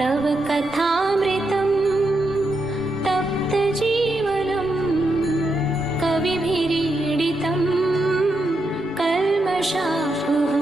तव कथामृतं तप्तजीवनं कविभिरीडितं कल्मषापहम्।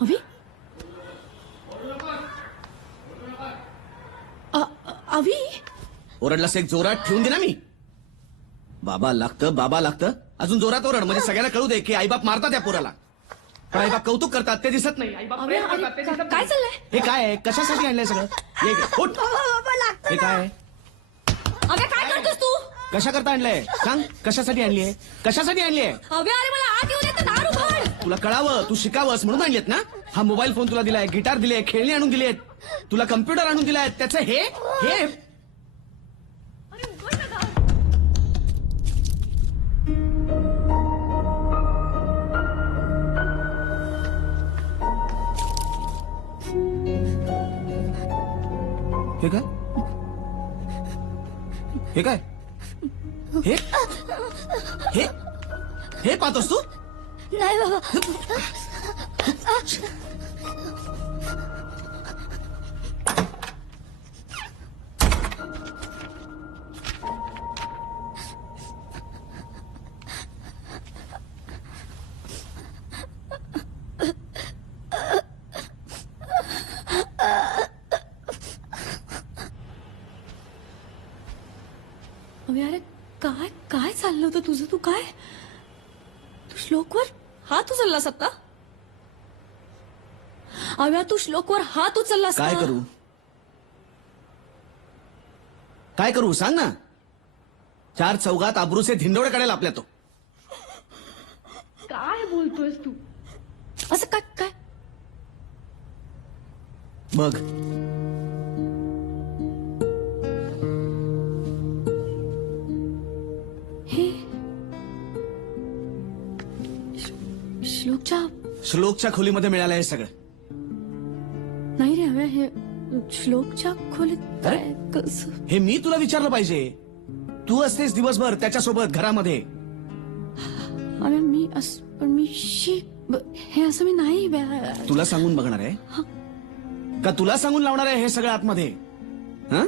अवी अवी ओरडलास एक जोरात ठेवून दे ना मी. बाबा लागतं अजून जोरात ओरड म्हणजे सगळ्यांना कळू दे की आईबाप मारतात त्या पोराला. पण आईबाप कौतुक करतात ते दिसत नाही. आईबाप प्रेम करतात ते दिसत नाही. काय चाललंय? हे काय आहे? कशासाठी आणलंय सगळं? ये घे, उठ. हे काय आहे? अव्या काय करतोस तू? कशा करता आणलंय सांग. कशासाठी आणलीये? कशासाठी आणलीये? अव्या अरे मला आत येऊ दे तर दार उघड. तुला कळावं तू शिकावंस म्हणून आणलेत ना. हा मोबाईल फोन तुला दिलाय, गिटार दिले, खेळणी आणून दिलेत, तुला कम्प्युटर आणून दिलाय. त्याचं हे हे अरे उघड ना दार. हे काय? हे काय? हे हे हे पाहतोस तू? नाही बाबा, अव्या अरे काय काय चाललं होतं तुझं? तू काय तू श्लोकवर हात उचललास आता? अव्या तू श्लोकवर हात उचललास काय का? करू? काय करू सांग ना. चार चौघात आबरूचे धिंडोळे काढेल आपल्या तो. काय बोलतोयस तू? असं काय काय? बघ हे श्लोकच्या श्लोकच्या खोलीमध्ये मिळालं हे सगळं. नाही रे अव्या, हे श्लोकच्या खोलीत अरे? काय कसं? हे मी तुला विचारलं पाहिजे. तू असतेस दिवसभर त्याच्यासोबत घरामध्ये. अव्या मी पण मी हे असं मी नाही तुला सांगून बघणार आहे का? तुला सांगून लावणार आहे हे सगळं आतमध्ये? हा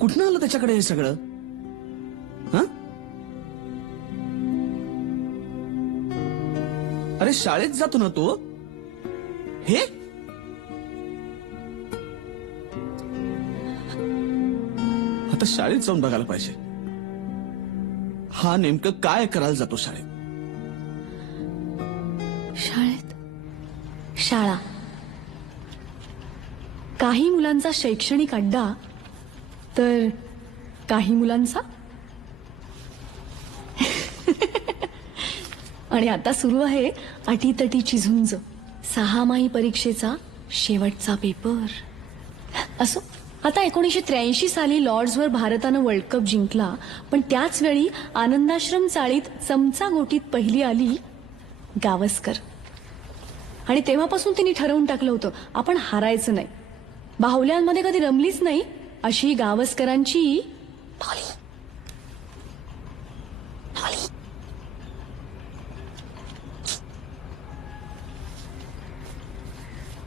कुठनं आलं त्याच्याकडे हे सगळं? हा अरे शाळेत जातो ना तो. हे आता शाळेत जाऊन बघायला पाहिजे. हा नेमकं काय करायला जातो शाळेत? शाळेत? शाळा. काही मुलांचा शैक्षणिक अड्डा तर काही मुलांचा आणि आता सुरू आहे अटीतटीची झुंज. 6 परीक्षेचा शेवटचा पेपर. असो, आता 1983 साली लॉर्ड्सवर भारतानं वर्ल्ड कप जिंकला, पण त्याच वेळी आनंदाश्रम चाळीत चमचा गोटीत पहिली आली गावस्कर. आणि तेव्हापासून तिने ठरवून टाकलं होतं आपण हारायचं नाही. बाहुल्यांमध्ये कधी रमलीच नाही अशी गावस्करांची डॉली.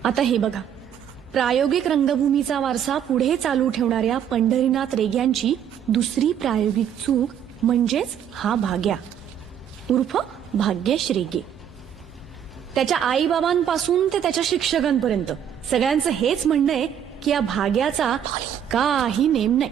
आता हे बघा, प्रायोगिक रंगभूमीचा वारसा पुढे चालू ठेवणाऱ्या पंढरीनाथ रेग्यांची दुसरी प्रायोगिक चूक म्हणजेच हा भाग्या उर्फ भाग्येश रेगे. त्याच्या आईबाबांपासून ते त्याच्या शिक्षकांपर्यंत सगळ्यांचं हेच म्हणणं आहे की या भाग्याचा काही नेम नाही.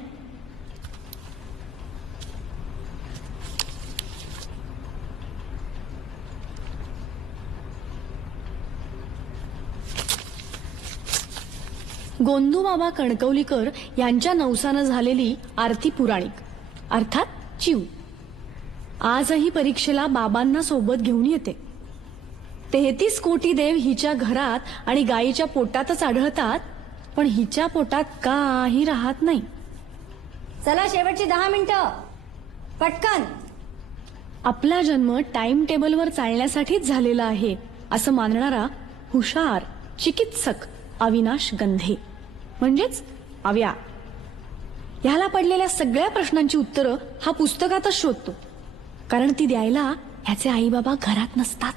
गोंदूबाबा कणकवलीकर यांच्या नवसानं झालेली आरती पुराणिक अर्थात चिव आजही परीक्षेला बाबांना सोबत घेऊन येते. 33 कोटी देव हिच्या घरात आणि गायीच्या पोटातच आढळतात, पण हिच्या पोटात काही राहत नाही. चला शेवटची 10 मिनिटं पटकन. आपला जन्म टाइम टेबलवर चालण्यासाठीच झालेला आहे असं मानणारा हुशार चिकित्सक अविनाश गंधे म्हणजेच अव्या. ह्याला पडलेल्या सगळ्या प्रश्नांची उत्तरं हा पुस्तकातच शोधतो, कारण ती द्यायला ह्याचे आई बाबा घरात नसतात.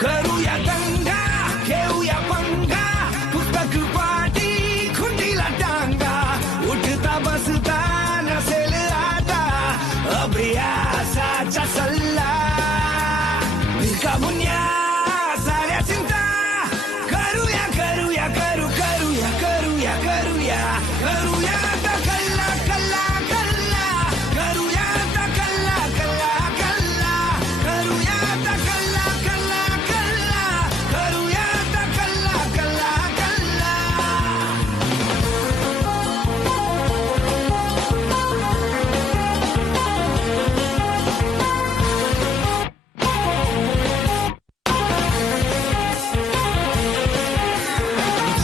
करूया दंगा घेऊया पंगा पुस्तक पाठी खुंडीला टांगा उठता बसता नसेल आता अभ्यासाचा सल्ला भिका मुन्या साऱ्या चिंता करूया करूया करू करूया करूया करूया करूया आता कल्ला कल्ला कल्ला करूया आता कल्ला कल्ला कल्ला करूया आता कल्ला कल्ला कल्ला करूया आता कल्ला कल्ला कल्ला.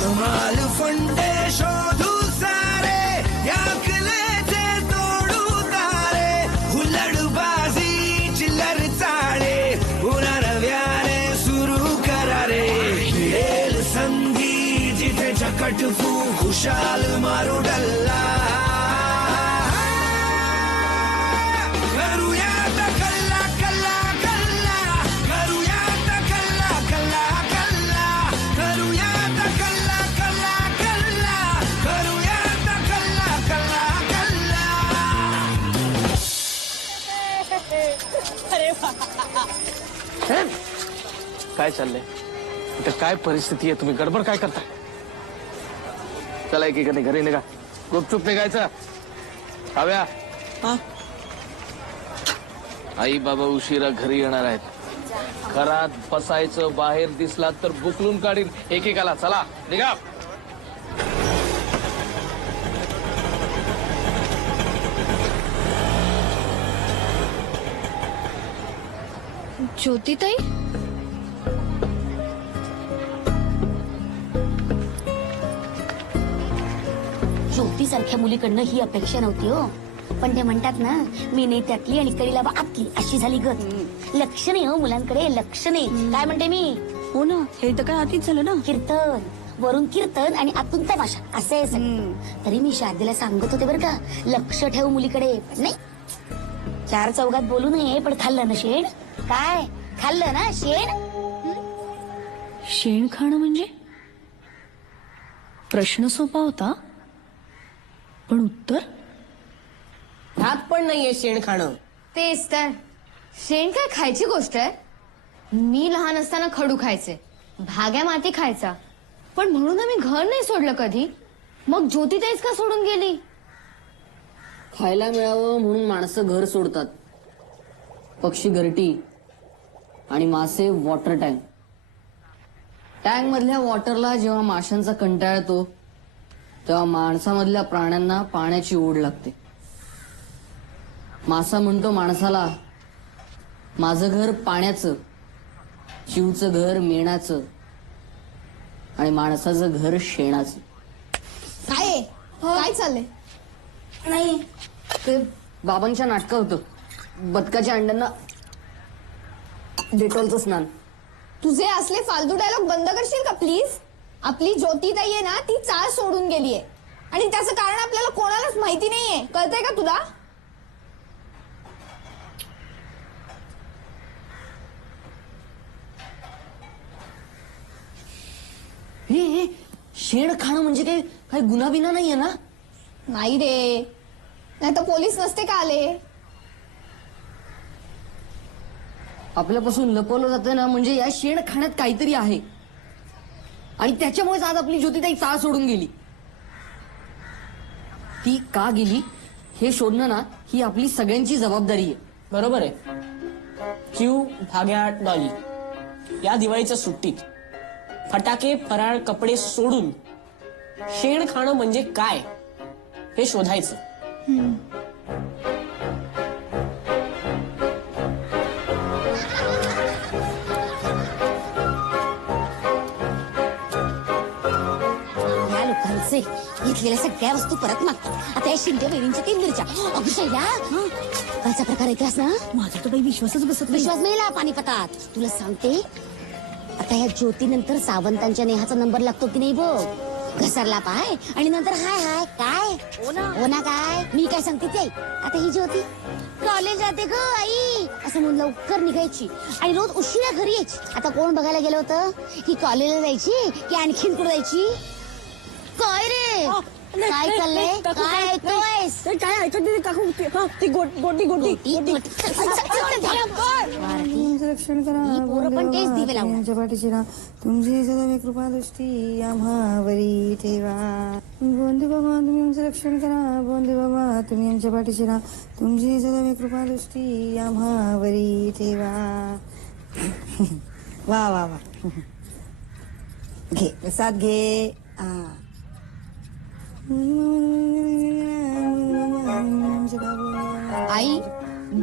धमाल फंडे शोधू सारे याकलेचे तोडू तारे हुलडबाजी चिल्लर चाळे पुन्हा नव्याने सुरू करारे येल संधी जिथे चकटफू खुशाल मारू डल्ला करूया आता कल्ला कल्ला कल्ला करूया आता कल्ला कल्ला कल्ला करूया आता कल्ला कल्ला कल्ला करूया आता कल्ला कल्ला कल्ला. काय चाललंय इथं? काय परिस्थिती आहे? तुम्ही गडबड काय करताय? चला एकीकडे घरी निघा. गुपचूप निघायचं. हव्या आई बाबा उशिरा घरी येणार आहेत. घरात बसायचं, बाहेर दिसला तर बुकलून काढीन एकेकाला. चला निघा. ज्योतिताई, ज्योतीसारख्या मुलीकडनं ही अपेक्षा नव्हती हो. पण ते म्हणतात ना, मी नेत्यातली आणि करीला आतली अशी झाली गत. लक्ष नाही हो मुलांकडे, लक्ष नाही. काय म्हणते मी? हो ना, हे तर काय आधीच झालं ना. कीर्तन वरून कीर्तन आणि आतून तमाशा असं आहे सगळं. तरी मी शारदेला सांगत होते बरं का, लक्ष ठेव मुलीकडे. पण नाही, 4 चौघात बोलू नये. पण खाल्लं ना शेण? काय खाल्लं ना शेण? शेण खाणं म्हणजे? प्रश्न सोपा होता, पण उत्तर हात पण नाहीये शेण खाणं. तेच तर. शेण काय खायची गोष्ट आहे? मी लहान असताना खडू खायचे, भाग्या माती खायचा. पण म्हणून आम्ही घर नाही सोडलं कधी. मग ज्योतिताईच का सोडून गेली? खायला मिळावं म्हणून माणसं घर सोडतात. पक्षी घरटी आणि मासे वॉटर टँक. टँक मधल्या वॉटरला जेव्हा माशांचा कंटाळा येतो तेव्हा माणसामधल्या प्राण्यांना पाण्याची ओढ लागते. मासा म्हणतो माणसाला, माझं घर पाण्याचं, चिवचं घर मेणाचं आणि माणसाचं घर शेणाचं. काय काय चाललंय? नाही, ते बाबांच्या नाटकं होतं. बदकाच्या अंड्यांना डेटॉलचं स्नान. तुझे असले फालतू डायलॉग बंद करशील का प्लीज? आपली ज्योतिताई आहे ना, ती चाळ सोडून गेलीये आणि त्याचं कारण आपल्याला कोणालाच माहिती नाहीये. कळतंय का तुला? हे शेण खाणं म्हणजे काही गुन्हा बिना नाहीये ना? नाही रे, नाही तर पोलीस नसते का आले? आपल्यापासून लपवलं जातं ना, म्हणजे या शेण खाण्यात काहीतरी आहे आणि त्याच्यामुळेच आज आपली ज्योतिताई चाळ सोडून गेली. ती का गेली हे शोधणं ना, ही आपली सगळ्यांची जबाबदारी आहे. बरोबर आहे. क्यू भाग्या डॉली या दिवाळीच्या सुट्टीत फटाके फराळ कपडे सोडून शेण खाणं म्हणजे काय हे शोधायचं. या लोकांचे घेतलेल्या सगळ्या वस्तू परत मागतात. आता या शिंदे बहिणींच्या 3 मिरच्या. अगं शैल्या, कालचा प्रकार ऐकलास ना? माझा तर काही विश्वासच बसत नाही. विश्वास मेला पानिपतात. तुला सांगते, आता या ज्योतीनंतर सावंतांच्या नेहाचा नंबर लागतो की नाही बघ. घसरला पाय आणि नंतर हाय हाय काय हो ना काय. मी काय सांगते ते, आता ही ज्योती कॉलेज जाते ग आई असं म्हणून लवकर निघायची आणि रोज उशिरा घरी यायची. आता कोण बघायला गेलं होतं? ही कॉलेजला जायची की आणखीन कुठं जायची? काय रे, काय चाललंय? काय ऐकतोयस? काय ऐकत नाही काकू? ती गोटी रक्षण करा ही पोरं पण तेच दिवे लावणार. तुमच्या पाठीशी राहा. तुमची सदैव कृपा दृष्टी आम्हावरी ठेवा. गोंदे बाबा तुम्ही आमचं रक्षण करा. गोंदे बाबा तुम्ही आमच्या पाठीशी राहा. तुमची सदैव कृपा दृष्टी आम्हावरी ठेवा. वा वा वा. घे प्रसाद घे. आई,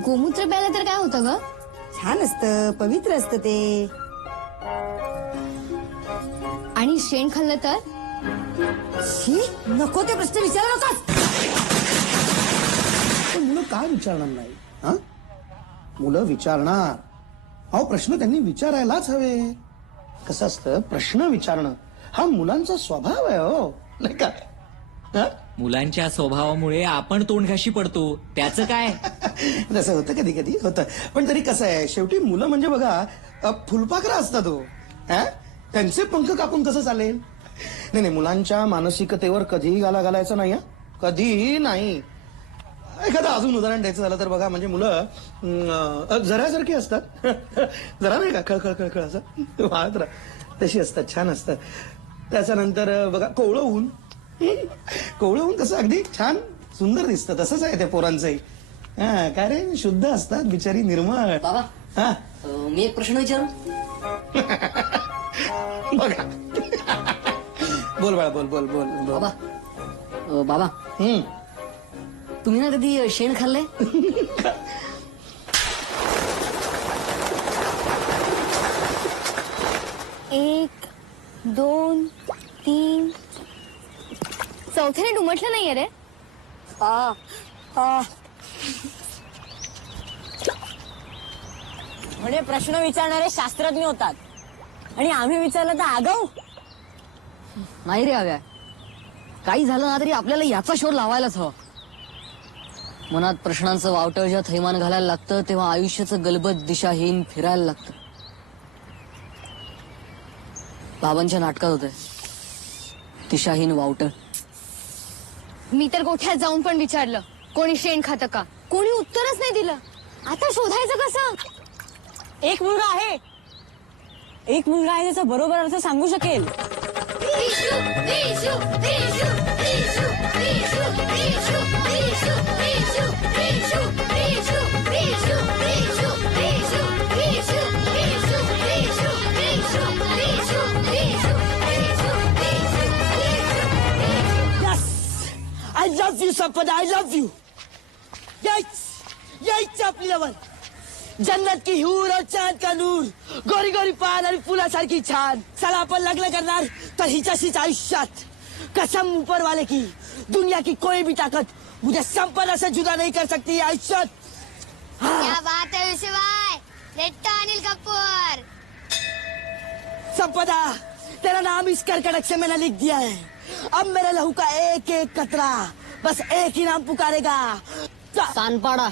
गोमूत्र प्यायला तर काय होतं ग? छान असतं, पवित्र असतं ते. आणि शेण खाल्लं तर? शी, नको ते प्रश्न विचारू नकोस. मुलं काय विचारणार नाही? हा, मुलं विचारणार. अहो, प्रश्न त्यांनी विचारायलाच हवे. कसं असतं, प्रश्न विचारणं हा मुलांचा स्वभाव आहे. हो नाही का? हा? मुलांच्या स्वभावामुळे आपण तोंडघाशी पडतो, त्याचं काय? तसं होतं, कधी कधी होतं. पण तरी कसं आहे, शेवटी मुलं म्हणजे बघा फुलपाखरं असतात. हो, हा? त्यांचे पंख कापून कसं चालेल? नाही, मुलांच्या मानसिकतेवर कधीही गाला घालायचा नाही. कधीही नाही. एखादं अजून उदाहरण द्यायचं झालं तर बघा, म्हणजे मुलं जरासारखी असतात. जरा नाही का, खळखळ खळखळ असं वाहत राहा, तशी असतात, छान असतात. त्याच्यानंतर बघा, कोवळं ऊन कसं अगदी छान सुंदर दिसतं, तसंच आहे त्या पोरांचंही. हा, काय रे, शुद्ध असतात बिचारी, निर्मळ. बाबा, हा, मी एक प्रश्न विचारू? बघा. बोल बाळा, बोल बोल बोल बोल. बाबा, बाबा, हम्म. तुम्ही ना कधी शेण खाल्लंय? 1, 2, 3. चौथ्याने डुमटलं नाहीये रे. म्हणजे प्रश्न विचारणारे शास्त्रज्ञ होतात आणि आम्ही विचारलं तर आगाऊ. नाही रे हव्या, काही झालं ना तरी आपल्याला याचा शोध लावायलाच हवा. मनात प्रश्नांचं वावटं जेव्हा थैमान घालायला लागतं तेव्हा आयुष्याचं गलबत दिशाहीन फिरायला लागतं. बाबांच्या नाटकात होतंय दिशाहीन वावटं. मी तर गोठ्यात जाऊन पण विचारलं कोणी शेण खातं का, कोणी उत्तरच नाही दिलं. आता शोधायचं कसं? एक मुलगा आहे त्याचा बरोबर अर्थ सांगू शकेल. I love you Sampada, I love you. यायच आपली लवर. जन्नत की हूर और चांद का नूर, गोरी गोरी पान आणि फुलासारखी छान. चला आपण लग्न करणार तर हिच्याशीच आयुष्यात. कसम ऊपर वाले की दुनिया की कोई भी ताकत मुझे संपदा से जुदा नहीं कर सकती आयुष्यात. क्या बात है विशुभाई, रेट्टा अनिल कपूर. संपदा, तेरा नाम इस करकट अक्षर मैंने लिख दिया है. अब मेरे लहू का एक एक कतरा बस एक ही नाम पुकारेगा. सानपाडा.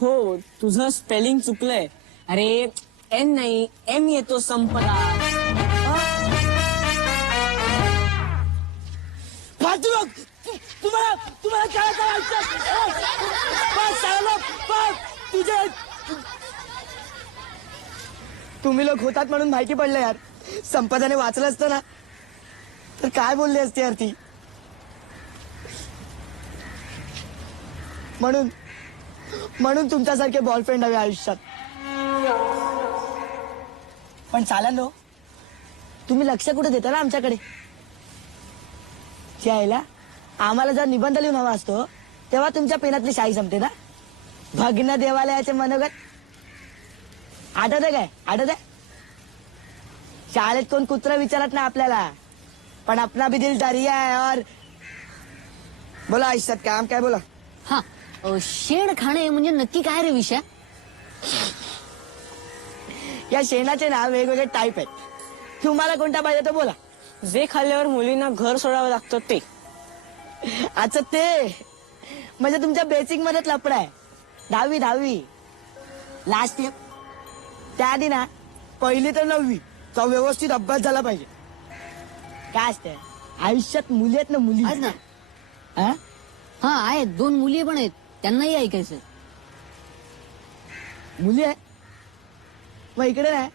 हो, तुझं स्पेलिंग चुकलंय. अरे एन नाही, एम येतो संपदा. फालतू लोग, तुम्हाला काय करायचं? बस साला लोग, बस तुझे. तुम्ही लोक होतात म्हणून माहिती पडलं यार. संपदाने वाचलं असतं ना तर काय बोलली असती यार ती. म्हणून तुमच्यासारखे बॉयफ्रेंड हवे आयुष्यात. पण चालेल नो, तुम्ही लक्ष कुठे देता ना आमच्याकडे. यायला आम्हाला जर निबंध लिहून हवा असतो तेव्हा तुमच्या पेनातली शाई संपते ना. भग्न देवालयाचे मनोगत आठवत काय? आठवत आहे? शाळेत कोण कुत्र विचारत नाही आपल्याला, पण अपना भी दिल दरिया है. और बोला आयुष्यात काम काय बोला. हा, शेण खाणे म्हणजे नक्की काय रे विषय? या शेणाचे ना वेगवेगळे टाईप आहेत. तुम्हाला कोणता पाहिजे तो बोला. जे खाल्ल्यावर मुलींना घर सोडावं लागतं ते. अच्छा, ते म्हणजे तुमच्या बेसिक मध्ये लपडा आहे. 10वी लास्ट इयर. त्याआधी ना 1ली ते 9वी चा व्यवस्थित अभ्यास झाला पाहिजे. काय असतं आयुष्यात मुली आहेत ना, मुली आहेत ना. हा आहेत, 2 मुली पण आहेत, त्यांनाही ऐकायचं. मुली आहे मग इकडे नाही.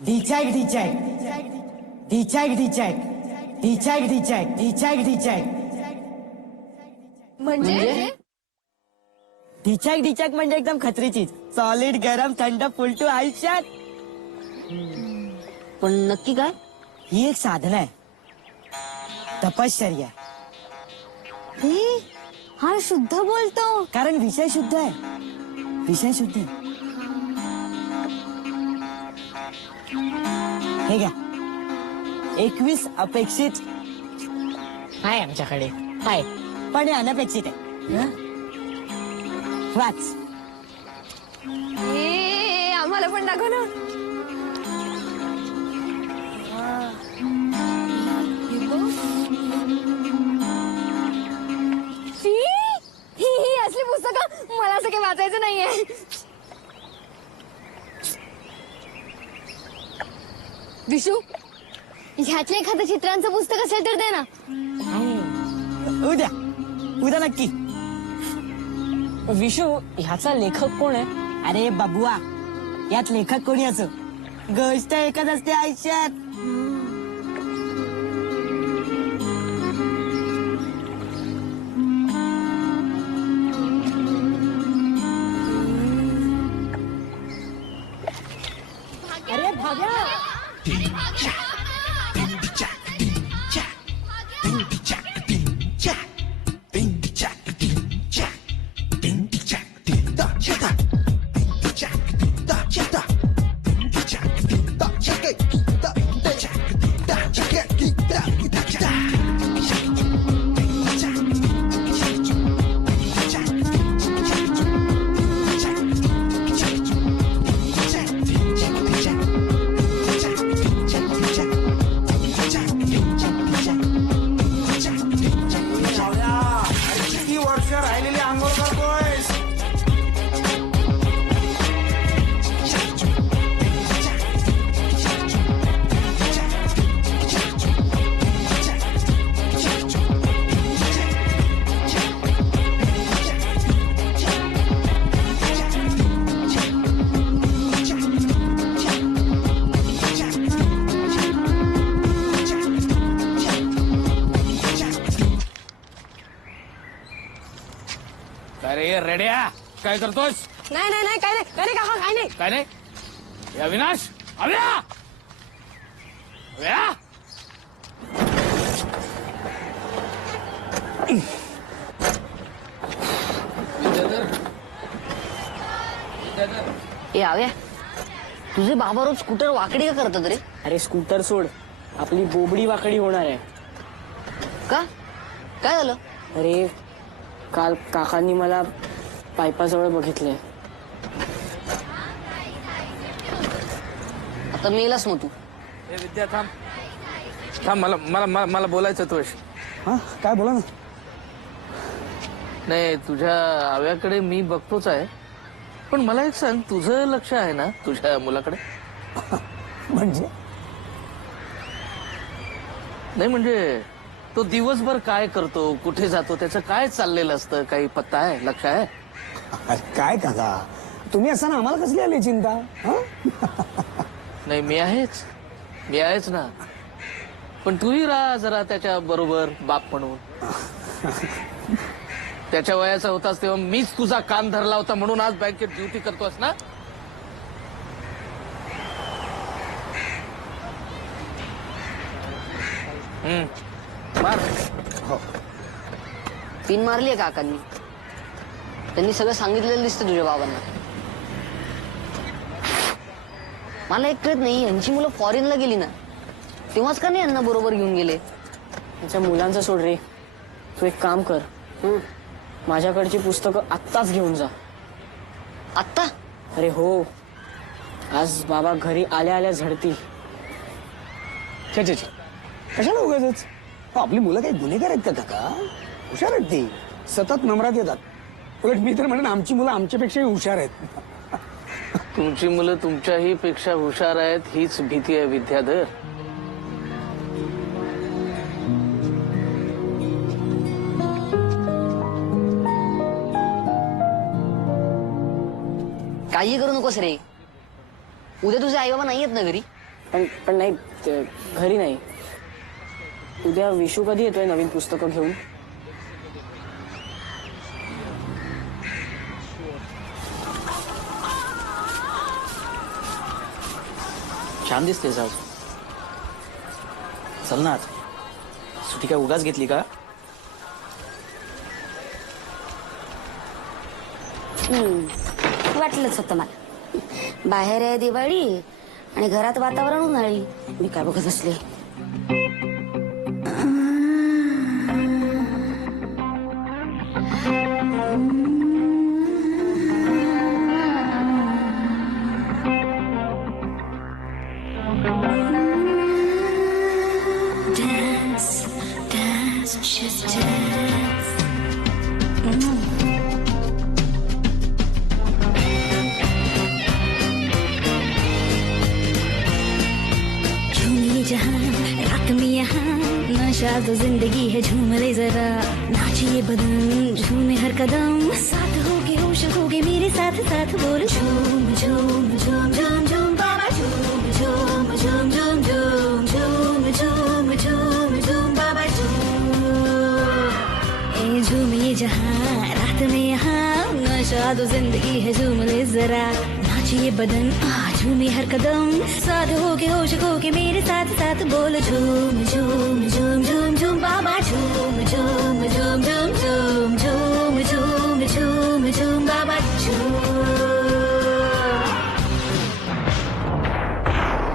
डिचॅक डिचॅक डिचॅक डिचॅक डिचॅक डिचॅक डिचॅक डिचॅक म्हणजे डिचॅक डिचॅक म्हणजे एकदम खतरी चीज. सॉलिड, गरम, थंड, फुलटू आयुष्यात. पण नक्की काय? ही एक साधना आहे, तपश्चर्या. हा शुद्ध बोलतो. कारण विषय शुद्ध आहे. विषय शुद्ध आहे. हे घ्या, 21 अपेक्षित आहे आमच्याकडे. आहे पण हे अनपेक्षित आहे. वाच. आम्हाला पण दाखव ना. ही असली पुस्तकं मला असं काही वाचायचं नाहीये. विशू, ह्यातलं एखादं चित्रांचं पुस्तक असेल तर दे ना. उद्या नक्की. विशू, ह्याचा लेखक कोण आहे? अरे बाबुआ, यात लेखक कोणी असो, गोष्ट एकच असते आयुष्यात. अरे भाग्या, अरे रेड्या काय करतोस? नाही नाही नाही काय नाही काय नाही काका काय नाही. काय नाही? हे अविनाश, अव्या अव्या ए आव्या तुझे बाबा रोज स्कूटर वाकडी का करतात रे? अरे स्कूटर सोड, आपली बोबडी वाकडी होणार आहे. का काय झालं? अरे काल काकांनी मला पाईपाजवळ बघितलंय. आता मेलास मग तू. हे विद्या थांब थांब, मला मला मला मला बोलायचं तुझ्याशी. हा काय बोला ना. नाही, तुझ्या आव्याकडे मी बघतोच आहे, पण मला एक सांग, तुझं लक्ष आहे ना तुझ्या मुलाकडे? म्हणजे नाही म्हणजे तो दिवसभर काय करतो, कुठे जातो, त्याचं काय चाललेलं असतं, काही पत्ता आहे, लक्ष आहे? अरे काय काका तुम्ही असताना आम्हाला कसली आली चिंता? नाही मी आहेच ना, पण तूही राहा जरा त्याच्या बरोबर बाप म्हणून. त्याच्या वयाचा होतास तेव्हा मीच तुझा कान धरला होता, म्हणून आज बँकेत ड्युटी करतोस ना. मार. हो पिन मारलीये काकांनी. त्यांनी सगळं सांगितलेलं दिसतं तुझ्या बाबांना. मला एक कळत नाही, यांची मुलं फॉरेनला गेली ना तेव्हाच का नाही यांना बरोबर घेऊन गेले? त्याच्या मुलांचं सोड रे, तू एक काम कर, माझ्याकडची पुस्तकं आत्ताच घेऊन जा. आत्ता? अरे हो, आज बाबा घरी आल्या आल्या झडतील. छे छे छे कशाला उगाच? आपली मुलं काही गुन्हेगार आहेत का काका? हुशार आहेत ती, सतत नंबरात येतात. उलट मी तर म्हणेन आमची मुलं आमच्यापेक्षाही हुशार आहेत. तुमची मुलं तुमच्याही पेक्षा हुशार आहेत हीच भीती आहे विद्याधर. काही करू नकोस रे. उद्या तुझे आई बाबा नाही आहेत ना घरी? पण नाही, घरी नाही. उद्या विशू कधी येतोय नवीन पुस्तकं घेऊन? छान दिसते साहेब. चल ना, सुट्टी काय उगाच घेतली का? वाटलंच होतं मला. बाहेर आहे दिवाळी आणि घरात वातावरण उन्हाळी. मी काय बघत बसले. तो जिंदगी है झूम ले जरा, नाचिए बदन झूमे हर कदम, साथ होगे होश होगे मेरे साथ साथ बोल झूम झूम झूम झूम झूम बाबा झूम झूम झूम झूम झूम झूम झूम झूम झूम बाबा झूम. ए झूम ये जहां रात में यहाँ, नशा तो जिंदगी है झूम ले जरा, नाचिए बदन झूमे हर कदम, साथ होके होश होके मेरे साथ साथ बोल झूम झूम झूम झूम झूम बाबा झूम झूम झूम झूम झूम झूम झूम झूम झूम बाबा झूम.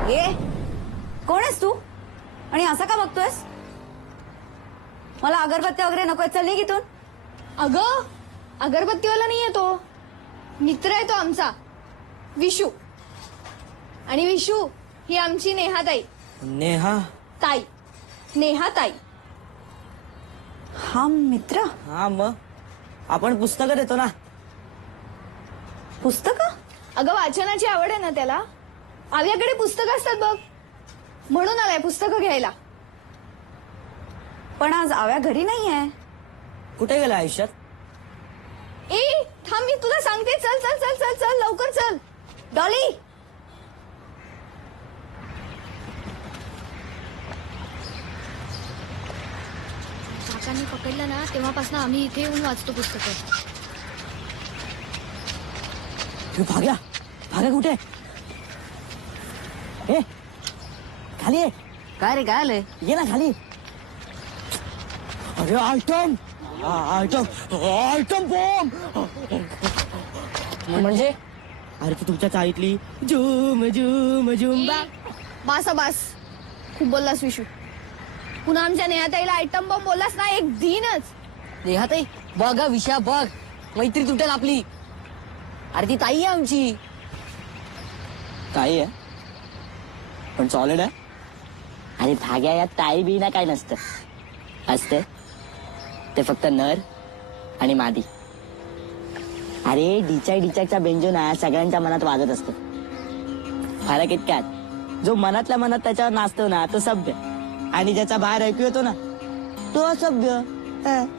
ये कोण आहेस तू आणि असा का बघतोयस? मला अगरबत्ती वगैरे नकोय, चल निघ इथून. अगं अगरबत्तीवाला नाहीये तो, मित्र आहे तो आमचा विशू. आणि विशू ही आमची नेहाताई. नेहा? ताई, नेहाताई. हा मित्र? हा मग आपण पुस्तकं देतो ना. पुस्तकं? अगं वाचनाची आवड आहे ना त्याला. आव्याकडे पुस्तकं असतात बघ, म्हणून आलाय पुस्तकं घ्यायला. पण आज आव्या घरी नाहीये. कुठे गेला आयुष्यात? ए थांब, मी तुला सांगते. चल चल चल चल चल लवकर चल. डॉली काकांनी पकडलं ना तेव्हापासून आम्ही इथे येऊन वाचतो पुस्तकं. भाग्या भाग्या कुठे ए खाली ये. काय रे काय आलंय ये ना खाली. अरे आयटम आयटम आयटम बॉम्ब. म्हणजे अरे ती तुमच्या चाळीतली झुम झुम झुंबा. बास खूप बोललास विशू. पुन्हा आमच्या नेहाताईला आयटम बॉम्ब बोललास ना एक दिनच. देहाताई बघ विषया बघ मैत्री तुटेल आपली. अरे ती ताई आहे आमची. ताई आहे पण सॉलिड आहे. आणि भाग्या या ताई बी ना काय नसतं असते ते फक्त नर आणि मादी. अरे डिचाकचा बेंजो ना सगळ्यांच्या मनात वाजत असतो. फरक इतक्यात जो मनातल्या मनात त्याच्यावर नाचतो ना तो सभ्य आणि ज्याचा बाहेर ऐकू येतो ना तो असभ्य.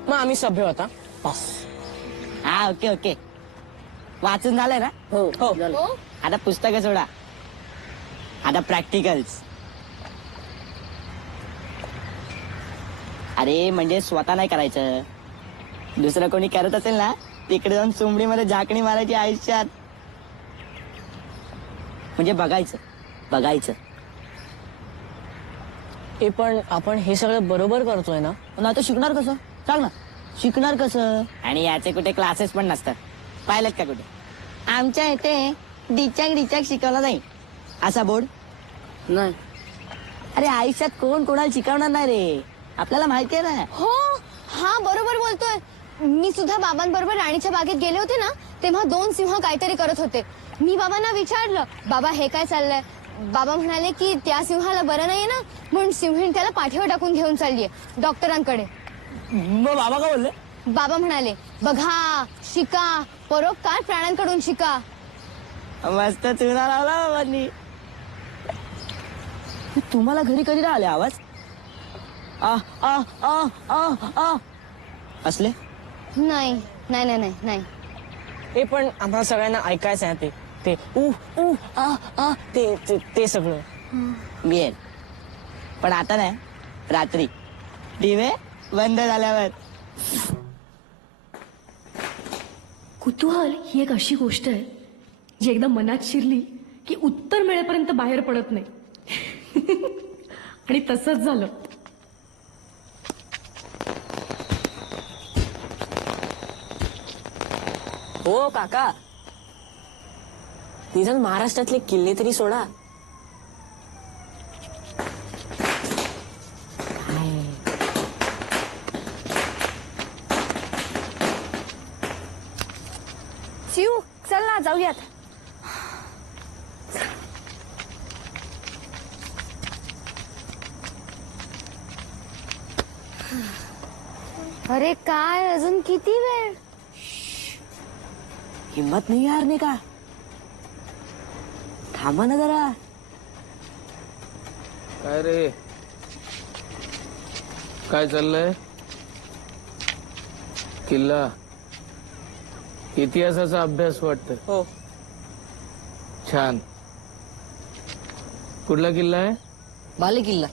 मग आम्ही सभ्य होता बस. हा ओके ओके वाचून झालंय ना. हो हो आता पुस्तकं सोडा आता प्रॅक्टिकल्स. अरे म्हणजे स्वतः नाही करायचं दुसरं कोणी करत असेल ना तिकडे जाऊन चुंबडीमध्ये झाकणी मारायची आयुष्यात. म्हणजे बघायचं. हे पण आपण हे सगळं बरोबर करतोय ना. ना तो शिकणार कसं सांग ना. शिकणार कसं. आणि याचे कुठे क्लासेस पण नसतात पाहिलेत का कुठे. आमच्या इथे डिचाक शिकवला नाही असा बोर्ड नाही. अरे आयुष्यात कोण कोणाला शिकवणार नाही रे आपल्याला माहिती आहे ना. हो हा बरोबर बोलतोय. मी सुद्धा बाबांबरोबर राणीच्या बागेत गेले होते ना तेव्हा 2 सिंह काहीतरी करत होते. मी बाबांना विचारलं बाबा हे काय चाललंय. बाबा म्हणाले की त्या सिंहाला बरं नाहीये ना म्हणून सिंहीण त्याला पाठीवर टाकून घेऊन चाललीये डॉक्टरांकडे. मग बाबा का बोलले. बाबा म्हणाले बघा शिका परोपकार प्राण्यांकडून शिका. मस्त चुना लावला बाबांनी. तुम्हाला घरी कधी राहिले आवाज आ आ आ आ आ असले. नाही नाही नाही नाही नाही. हे पण आम्हाला सगळ्यांना ऐकायचं आहे ते उ उ आ आ ते सगळं. मिळेल पण आता नाही रात्री दिवे बंद झाल्यावर. कुतूहल ही एक अशी गोष्ट आहे जी एकदा मनात शिरली की उत्तर मिळेपर्यंत बाहेर पडत नाही. आणि तसंच झालं. हो काका निदान महाराष्ट्रातले किल्ले तरी सोडा. शिव चल ना जाऊयात. अरे काय अजून किती वेळ. हिम्मत नाही हारने का. थांबा ना जरा. काय रे काय चाललंय. किल्ला इतिहासाचा अभ्यास वाटतं. हो छान. कुठला किल्ला आहे. बाले किल्ला.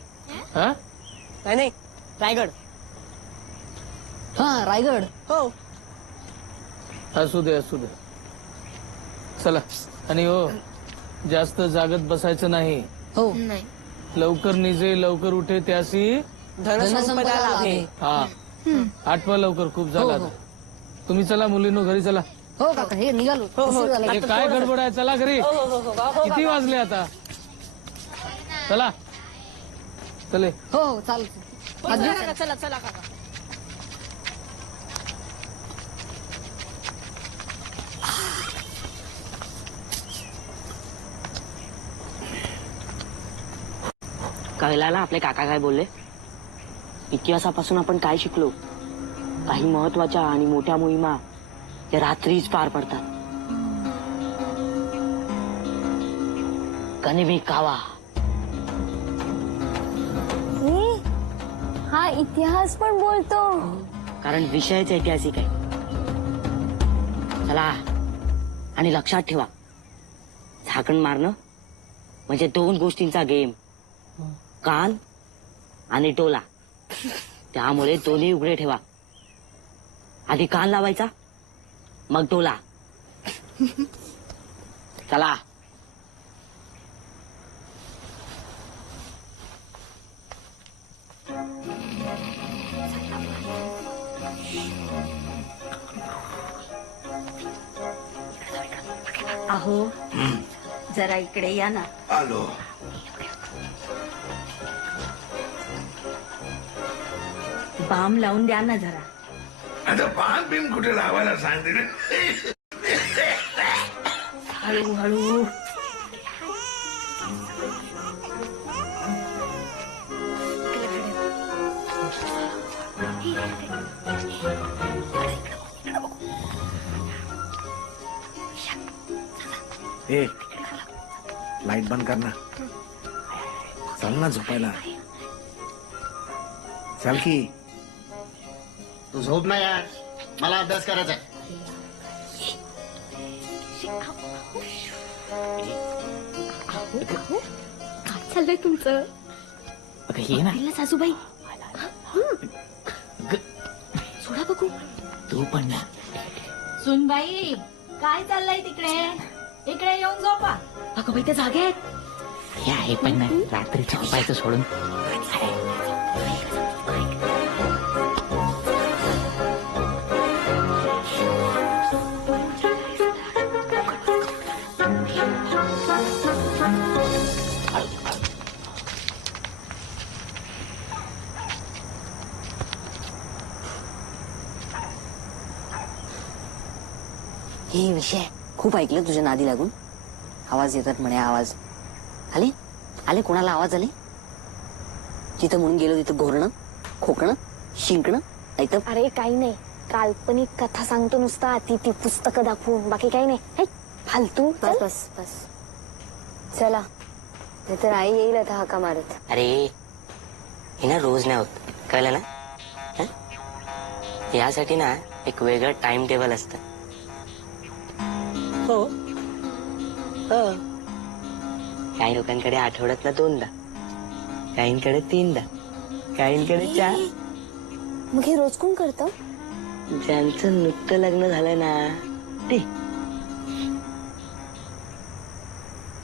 हा नाही रायगड. हा रायगड. हो असू दे चला. आणि हो जास्त जागत बसायचं नाही. हो लवकर निजे लवकर उठे त्यासी धनसंपदा लाभे. हा आठवा लवकर खूप झाला आता. तुम्ही चला मुलींनो घरी चला. हो काका हे निघालो. उशीर झाला. हे काय गडबड आहे चला घरी. किती वाजले आता. चला चले. हो चालेल. चला चला काका. कळला आपले काका काय बोलले. इतिहासापासून आपण काय शिकलो. काही महत्वाच्या आणि मोठ्या मोहिमा त्या रात्रीच पार पडतात. कनिबी कावा. हा इतिहास पण बोलतो. कारण विषयच ऐतिहासिक आहे. चला आणि लक्षात ठेवा झाकण मारणं म्हणजे 2 गोष्टींचा गेम. कान आणि टोला. त्यामुळे दोन्ही उघडे ठेवा. आधी कान लावायचा मग टोला. चला. अहो जरा इकडे या ना. आलो. बाम लावून द्या ना जरा. आता पान बिन कुठे लावायला सांगते रे? हळूहळू. ए लाईट बंद कर ना. चल ना झोपायला. चल की. तू झोप ना यार, मला अभ्यास करायचा आहे. काय चाललंय तुमचं? अगं ये ना. सासूबाई सोडा बघू. तू पण ना. सुनबाई काय चाललंय तिकडे? इकडे येऊन झोपा. अगं बाई त्या जागे आहेत. हे आहे पण ना रात्री झोपायचं सोडून. हे विषय खूप ऐकलं तुझ्या नादी लागून. आवाज येतात म्हणे. आवाज आले आले. कोणाला आवाज आले? जिथं म्हणून गेलो तिथं घोरणं, खोकणं, शिंकणं ऐकतं. अरे काही नाही, काल्पनिक कथा सांगतो नुसता. ती पुस्तकं दाखवून, बाकी काही नाही. हे, फालतू. बस बस बस. चला नाहीतर आई येईल आता हाका मारत. अरे हे ना रोज नाही होत, कळलं ना? हं? यासाठी ना एक वेगळं टाइम टेबल असतं. हो हो. काही लोकांकडे आठवड्यात ना 2दा, काहींकडे 3दा, काहींकडे 4. मग हे रोज कोण करतं? ज्यांचं नुकतं लग्न झालं ना ते.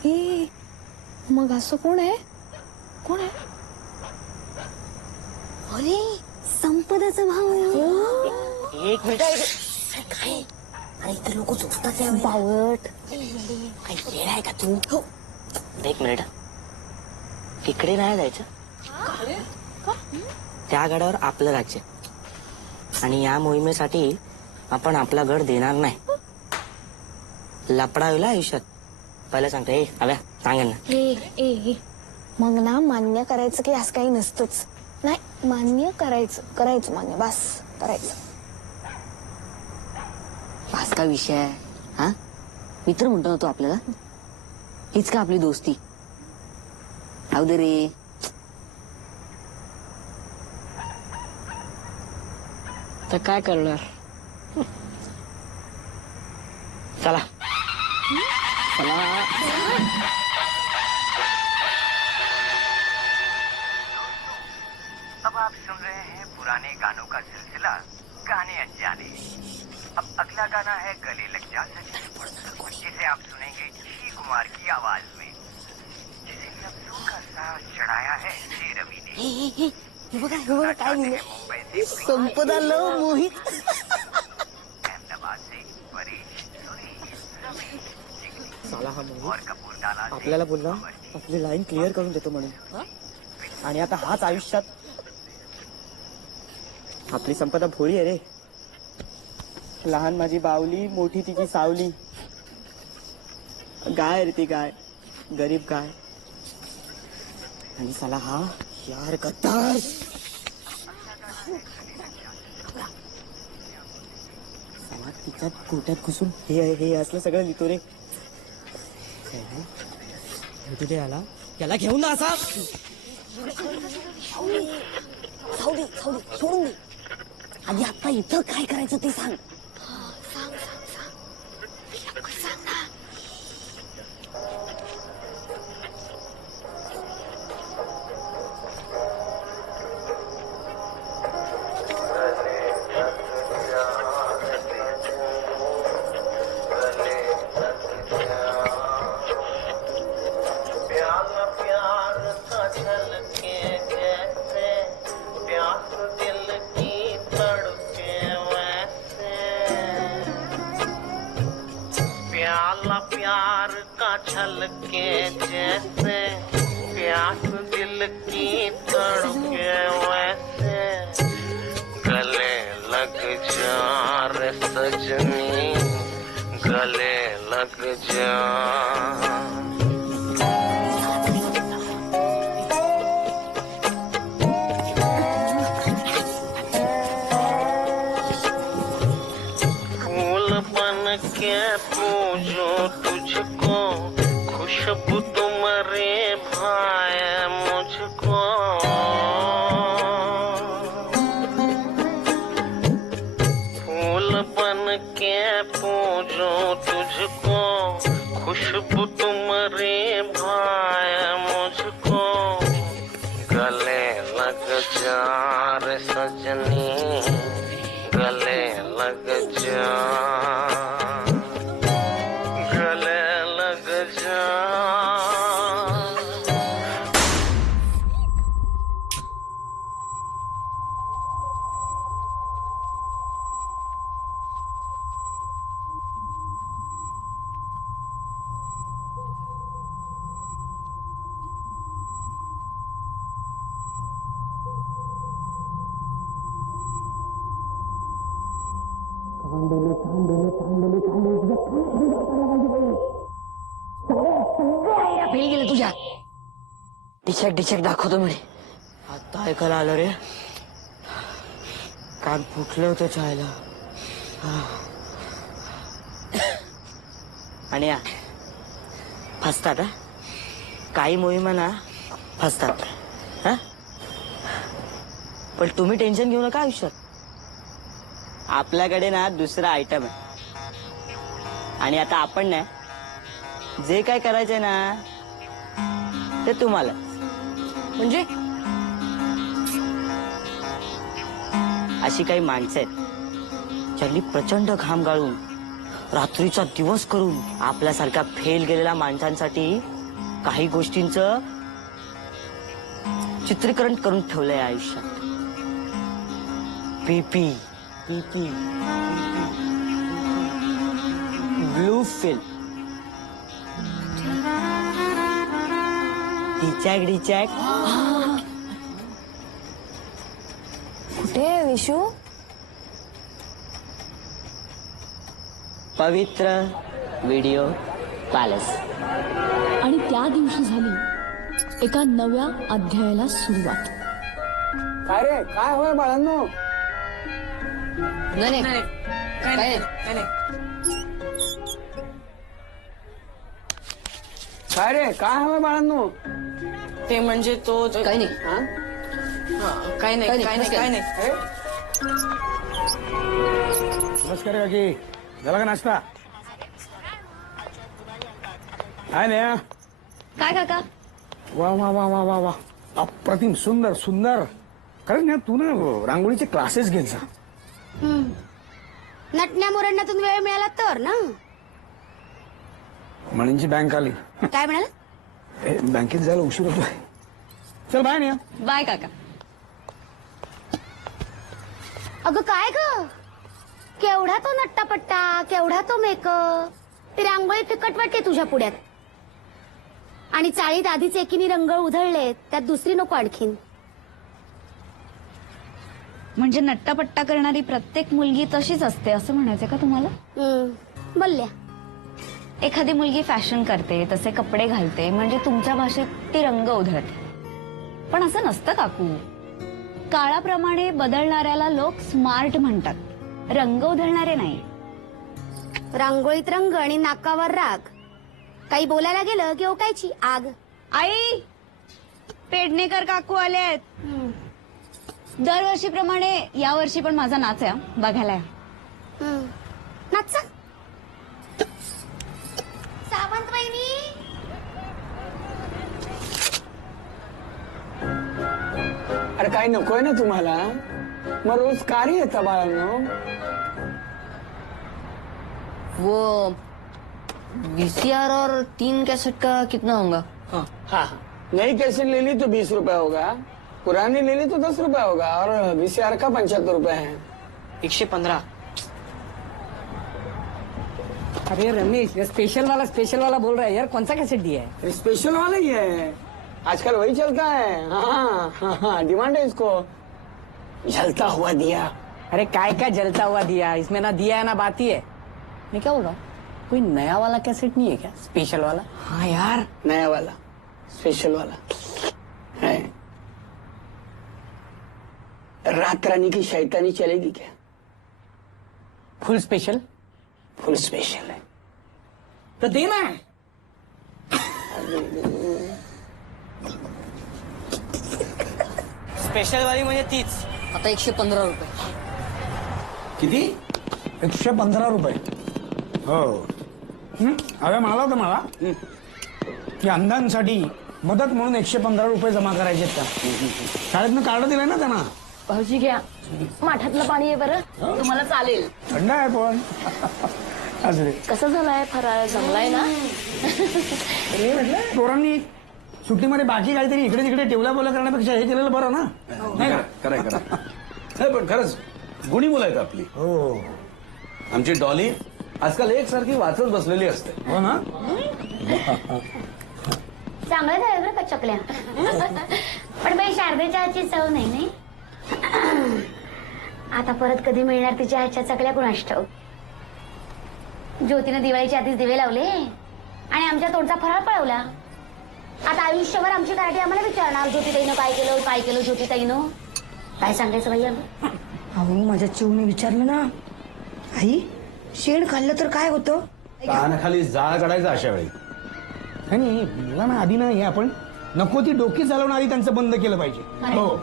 हे मग असं कोण आहे? कोण आहे? अरे संपदाचा भाव आहे. एक मिनिट. काय? अरे इतर लोक झोपतात बावट. काही वेळ आहे का तू? एक मिनिट. तिकडे नाही जायचं. त्या गडावर आपलं राज्य आणि या मोहिमेसाठी आपण आपला गड देणार नाही. लपडा होईल आयुष्यात. पहिलं सांगतो. ए हव्या सांगेल ना. ए मग ना मान्य करायचं की असं काही नसतंच. नाही मान्य करायचं मान्य. बस करायचं. पास का विषय आहे हा? मित्र म्हणतो ना तो आपल्याला. हीच का आपली दोस्ती? राहू दे रे. तर काय करणार? चला चला. अब आप सुन रहे हैं पुराने गानों का सिलसिला गाने अनजाने. अब अगला गाना है गले लग जा सके, जिसे आप सुनेंगे जी कुमार की आवाज में, जिसे लफ्जों का साथ चढ़ाया है श्री रवि ने. हे बघा काय लिहिलं. मुंबई से संपदा लव मोहित. अहमदाबाद से परेश, सुरेश, रमेश, जिगनी चला हा मोहित और कपूरटाला से आपल्याला बोलला आपली लाईन क्लिअर करून देतो म्हणून. आणि आता हाच आयुष्यात आपली संपदा भोळी आहे रे. लहान माझी बावली, मोठी तिची सावली. गाय रे ती गाय, गरीब गाय. आणि चला हा यार गद्दार. तिच्या गोट्यात घुसून हे असलं सगळं लिहितो रे. तिथे आला त्याला घेऊन ना असा. सावली सोडून दे. आधी आता इथं काय करायचं ते सांग. के जैसे प्यास दिल की तड़के वैसे गले लग जा रे सजनी गले लग जा के पूजो तुझको खुशबू तुम्हारे भाई मुझको फूल बन के पूजो तुझको खुशबू तुम्हारे भाई मुझको गले लग जा रे सजनी गले लग जा फेल गेले तुझ्या डिचक दाखवतो म्हणे आता ऐकायला आलं रे कान फुटलं होतं चायला आणि या फसतात हा काही मोहिमा ना फसतात हा पण तुम्ही टेन्शन घेऊ नका आयुष्यात आपल्याकडे ना दुसरा आयटम आहे आणि आता आपण ना जे काय करायचंय ना ते तुम्हाला म्हणजे अशी काही माणसं आहेत ज्यांनी प्रचंड घाम गाळून रात्रीचा दिवस करून आपल्यासारख्या फेल गेलेल्या माणसांसाठी काही गोष्टींचं चित्रीकरण करून ठेवलंय आयुष्यात पीपी पीपी ब्लू फिल्म डिचॅक कुठे विशू पवित्र व्हिडिओ पॅलेस आणि त्या दिवशी झाली एका नव्या अध्यायाला सुरुवात. काय रे काय होय बाळांनो नाही काय रे काय होय बाळांनो ते म्हणजे तो काही नाही काय नाही नमस्कार काकी झाला का नाश्ता काय नाही काय काका वा वा वा वा वा वा अप्रतिम सुंदर सुंदर खरंच ना तू ना रांगोळीचे क्लासेस घेत जा नटण्या मोरण्यातून वेळ मिळाला तर ना. म्हणींची बँक आली काय म्हणाल? बँकेत जायला उशीर होतोय चल बाय ना बाय काका. अगं काय ग केवढा तो नट्टापट्टा केवढा तो मेकअप ती रांगोळी फिकट वाटते तुझ्या पुढ्यात आणि चाळीत आधीच एकीने रंग उधळले त्यात दुसरी नको आणखीन. म्हणजे नट्टापट्टा करणारी प्रत्येक मुलगी तशीच असते असं म्हणायचं का तुम्हाला? बोलल्या एखादी मुलगी फॅशन करते तसे कपडे घालते म्हणजे तुमच्या भाषेत ती रंग उधळते. पण असं नसतं काकू. काळाप्रमाणे बदलणाऱ्याला लोक स्मार्ट म्हणतात, रंग उधळणारे नाही. रांगोळीत रंग आणि नाकावर राग. काही बोलायला गेलं की ओकायची आग. आई पेडणेकर काकू आलेत. दरवर्षीप्रमाणे यावर्षी पण माझा नाच आहे बघायला. नाच सावंत वहिनी. अरे काय नकोय ना तुम्हाला मग रोज कार्य येता बाळांनो. वो VCR और 3 कैसेट का कितना होगा? हाँ नई कैसेट ले ली तो 20 रुपए होगा, पुरानी ले ली तो 10 रुपए होगा और VCR का 75 रुपए है. 115. अरे रमेश, ये स्पेशल वाला बोल रहा है यार. कौन सा कैसेट दिया है? स्पेशल वाला ही है, आजकल वही चलता है. हाँ, डिमांड है इसको. जलता हुआ दिया. अरे काय जलता हुआ दिया, इसमें ना दिया है ना बाती है. मैं क्या बोल रहा हूँ, कोई नया वाला कैसेट नहीं है क्या, स्पेशल वाला? हाँ यार, नया वाला स्पेशल वाला है. रात रानी की शैतानी चलेगी क्या? फुल स्पेशल. फुल स्पेशल है. तो देना है. स्पेशल वाली म्हणजे तीच. आता 115 रुपये. किती? 115 रुपये. हो. अरे म्हणाला होता मला की अंधांसाठी मदत म्हणून 115 रुपये जमा करायचे त्या. शाळेतनं कार्ड दिलंय ना त्यांना. भाऊजी घ्या, माठातलं पाणी आहे बरं, तुम्हाला चालेल. थंड आहे पण. असं रे. कसं झालाय फराळ, जमलाय ना? अरे म्हटलं पोरांनी सुट्टीमध्ये बाकी काहीतरी इकडे तिकडे टेवल्या बोला करण्यापेक्षा हे केलेलं बरं ना. नाही का? खरंय नाही पण खरंच गुणी मुलं आहेत आपली. हो. आमची डॉली आजकाल एकसारखी वाचत बसलेली असते. हो ना. चांगलं झालं बरं का चकल्या. पण बाई शारदेच्या हातची चव नाही. आता परत कधी मिळणार तिच्या हातच्या चकल्या कुणास ठाऊक. ज्योतीनं दिवाळीच्या आधीच दिवे लावले आणि आमच्या तोंडचा फराळ पळवला. आता आयुष्यभर आमची कराठी आम्हाला विचारणार, ज्योतिताईनं काय केलं ज्योतिताईनं. काय सांगायचं बाई आम्ही. अहो माझ्या चिवने विचारलं ना, आई शेण खाल्लं तर काय होतं? कानाखाली जाळ काढायचा अशा वेळी. आणि मला ना आधी ना हे आपण नको ती डोकी चालवणं आधी त्यांचं बंद केलं पाहिजे. हो.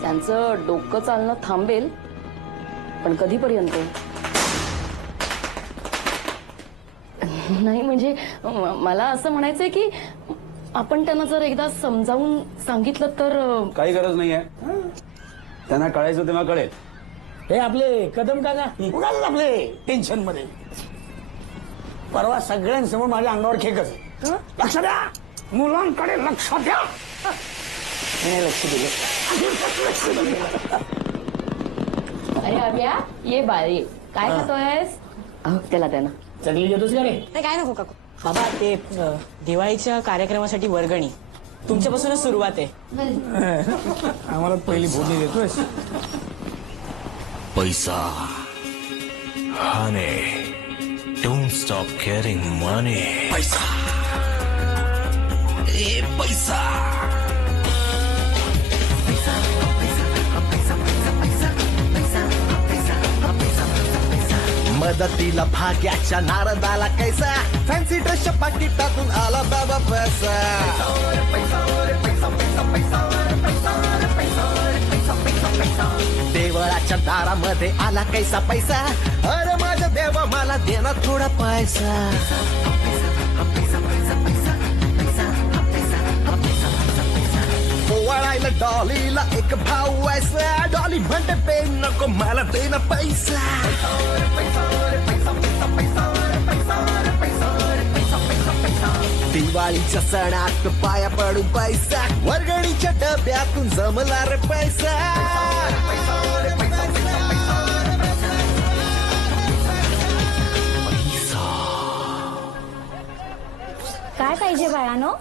त्यांचं डोकं चालणं थांबेल, पण कधीपर्यंत? नाही म्हणजे मला असं म्हणायचंय की आपण त्यांना जर एकदा समजावून सांगितलं तर. काही गरज नाहीये, त्यांना कळायचं तेव्हा कळेल. हे आपले कदम काका उगाच आपले टेन्शन मध्ये. परवा सगळ्यांसमोर माझ्या अंगावर खेकच. लक्ष द्या, मुलांकडे लक्ष द्या. नाही लक्ष दिलं. अरे अभ्या, ये बाळी, काय खातोयस? त्याला त्यांना चकली देतोस का रे? काय नको काकू. बाबा ते दिवाळीच्या कार्यक्रमासाठी वर्गणी तुमच्यापासूनच सुरुवात आहे. आम्हाला पहिली भोजनी देतोयस. पैसा हने डोंट स्टॉप केअरिंग मनी. पैसा ए पैसा. मदतीला भाग्याच्या नारदाला कैसा, फॅन्सी ड्रेसच्या पाकिटातून आला बाबा पैसा. देवळाच्या दारामध्ये आला कैसा पैसा. अरे माझ्या देवा मला देना थोडा पैसा. ओवाळायला डॉलीला एक भाऊ व्हायचा. डॉली म्हणते पे नको मला दे ना पैसा. दिवाळीच्या सणात पाया पडून पैसा. वर्गणीच्या डब्यातून जमला रे पैसा. काय पाहिजे बाळानो?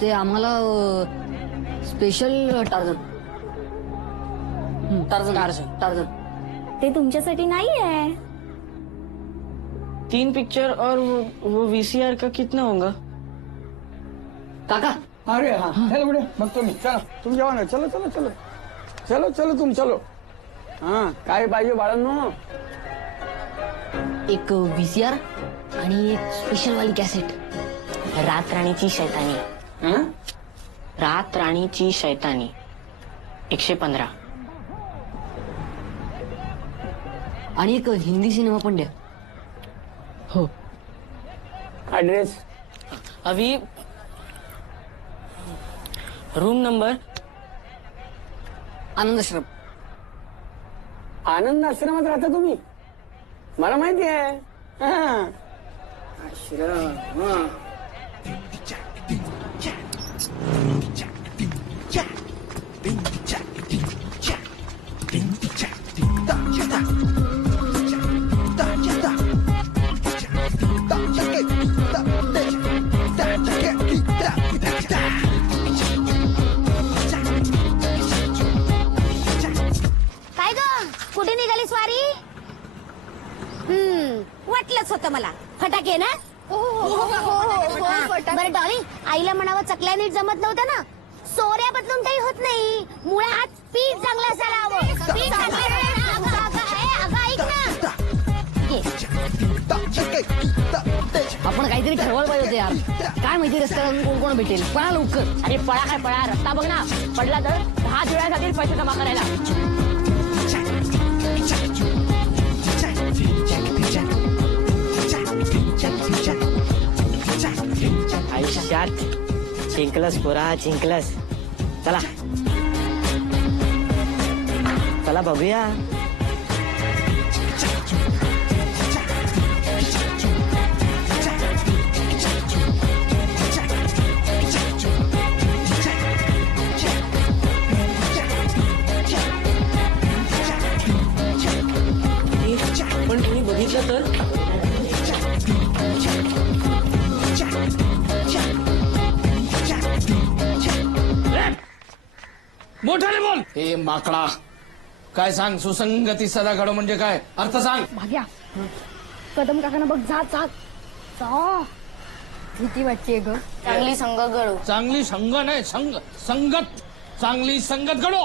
ते आम्हाला स्पेशल टार्झन. ते तुमच्यासाठी नाही आहे. 3 पिक्चर और वो VCR का कितना होगा? काका अरे हा चलो बघ बघतो मी. चला तुम्ही जेव्हा ना. चलो चलो चलो चलो चलो तुम चलो. हा काय पाहिजे बाळांनो? एक VCR आणि एक स्पेशल वाली कॅसेट. रात राणीची शैतानी. रात राणीची शैतानी 115. आणि एक हिंदी सिनेमा पण द्या. हो. ऍड्रेस अभी रूम नंबर आनंदाश्रम. आनंद आश्रमात राहता तुम्ही? मला माहिती आहे. आश्रम. वाटलंच होतं मला. फटाके ना बरं डॉली, आईला म्हणावं चकल्या नीट जमत नव्हत्या ना. सोऱ्या बदलून काही होत नाही, मुळात पीठ चांगलं असायला हवं. पीठ चांगलं अगं ऐक ना. आपण काहीतरी ठरवायला पाहिजे होते यार. काय माहिती रस्त्याला कोण कोण भेटेल. पळा लवकर. अरे पळा काय पळा, रस्ता बघ ना. पडला तर 10 जुळ्यासाठी पैसे जमा करायला. आयुष्यात जिंकलस पोरा, जिंकलस. चला चला बघूया. पण तुम्ही बघितलं तर मोठ्याने बोल. हे माकडा, काय सांग. सुसंगती सदा घडो म्हणजे काय अर्थ सांग. भाग्या, कदम काकांना बघ. जा जा जा. भीती वाटते ग. चांगली संघ घडो. चांगली संग नाही, संगत. चांगली संगत घडो.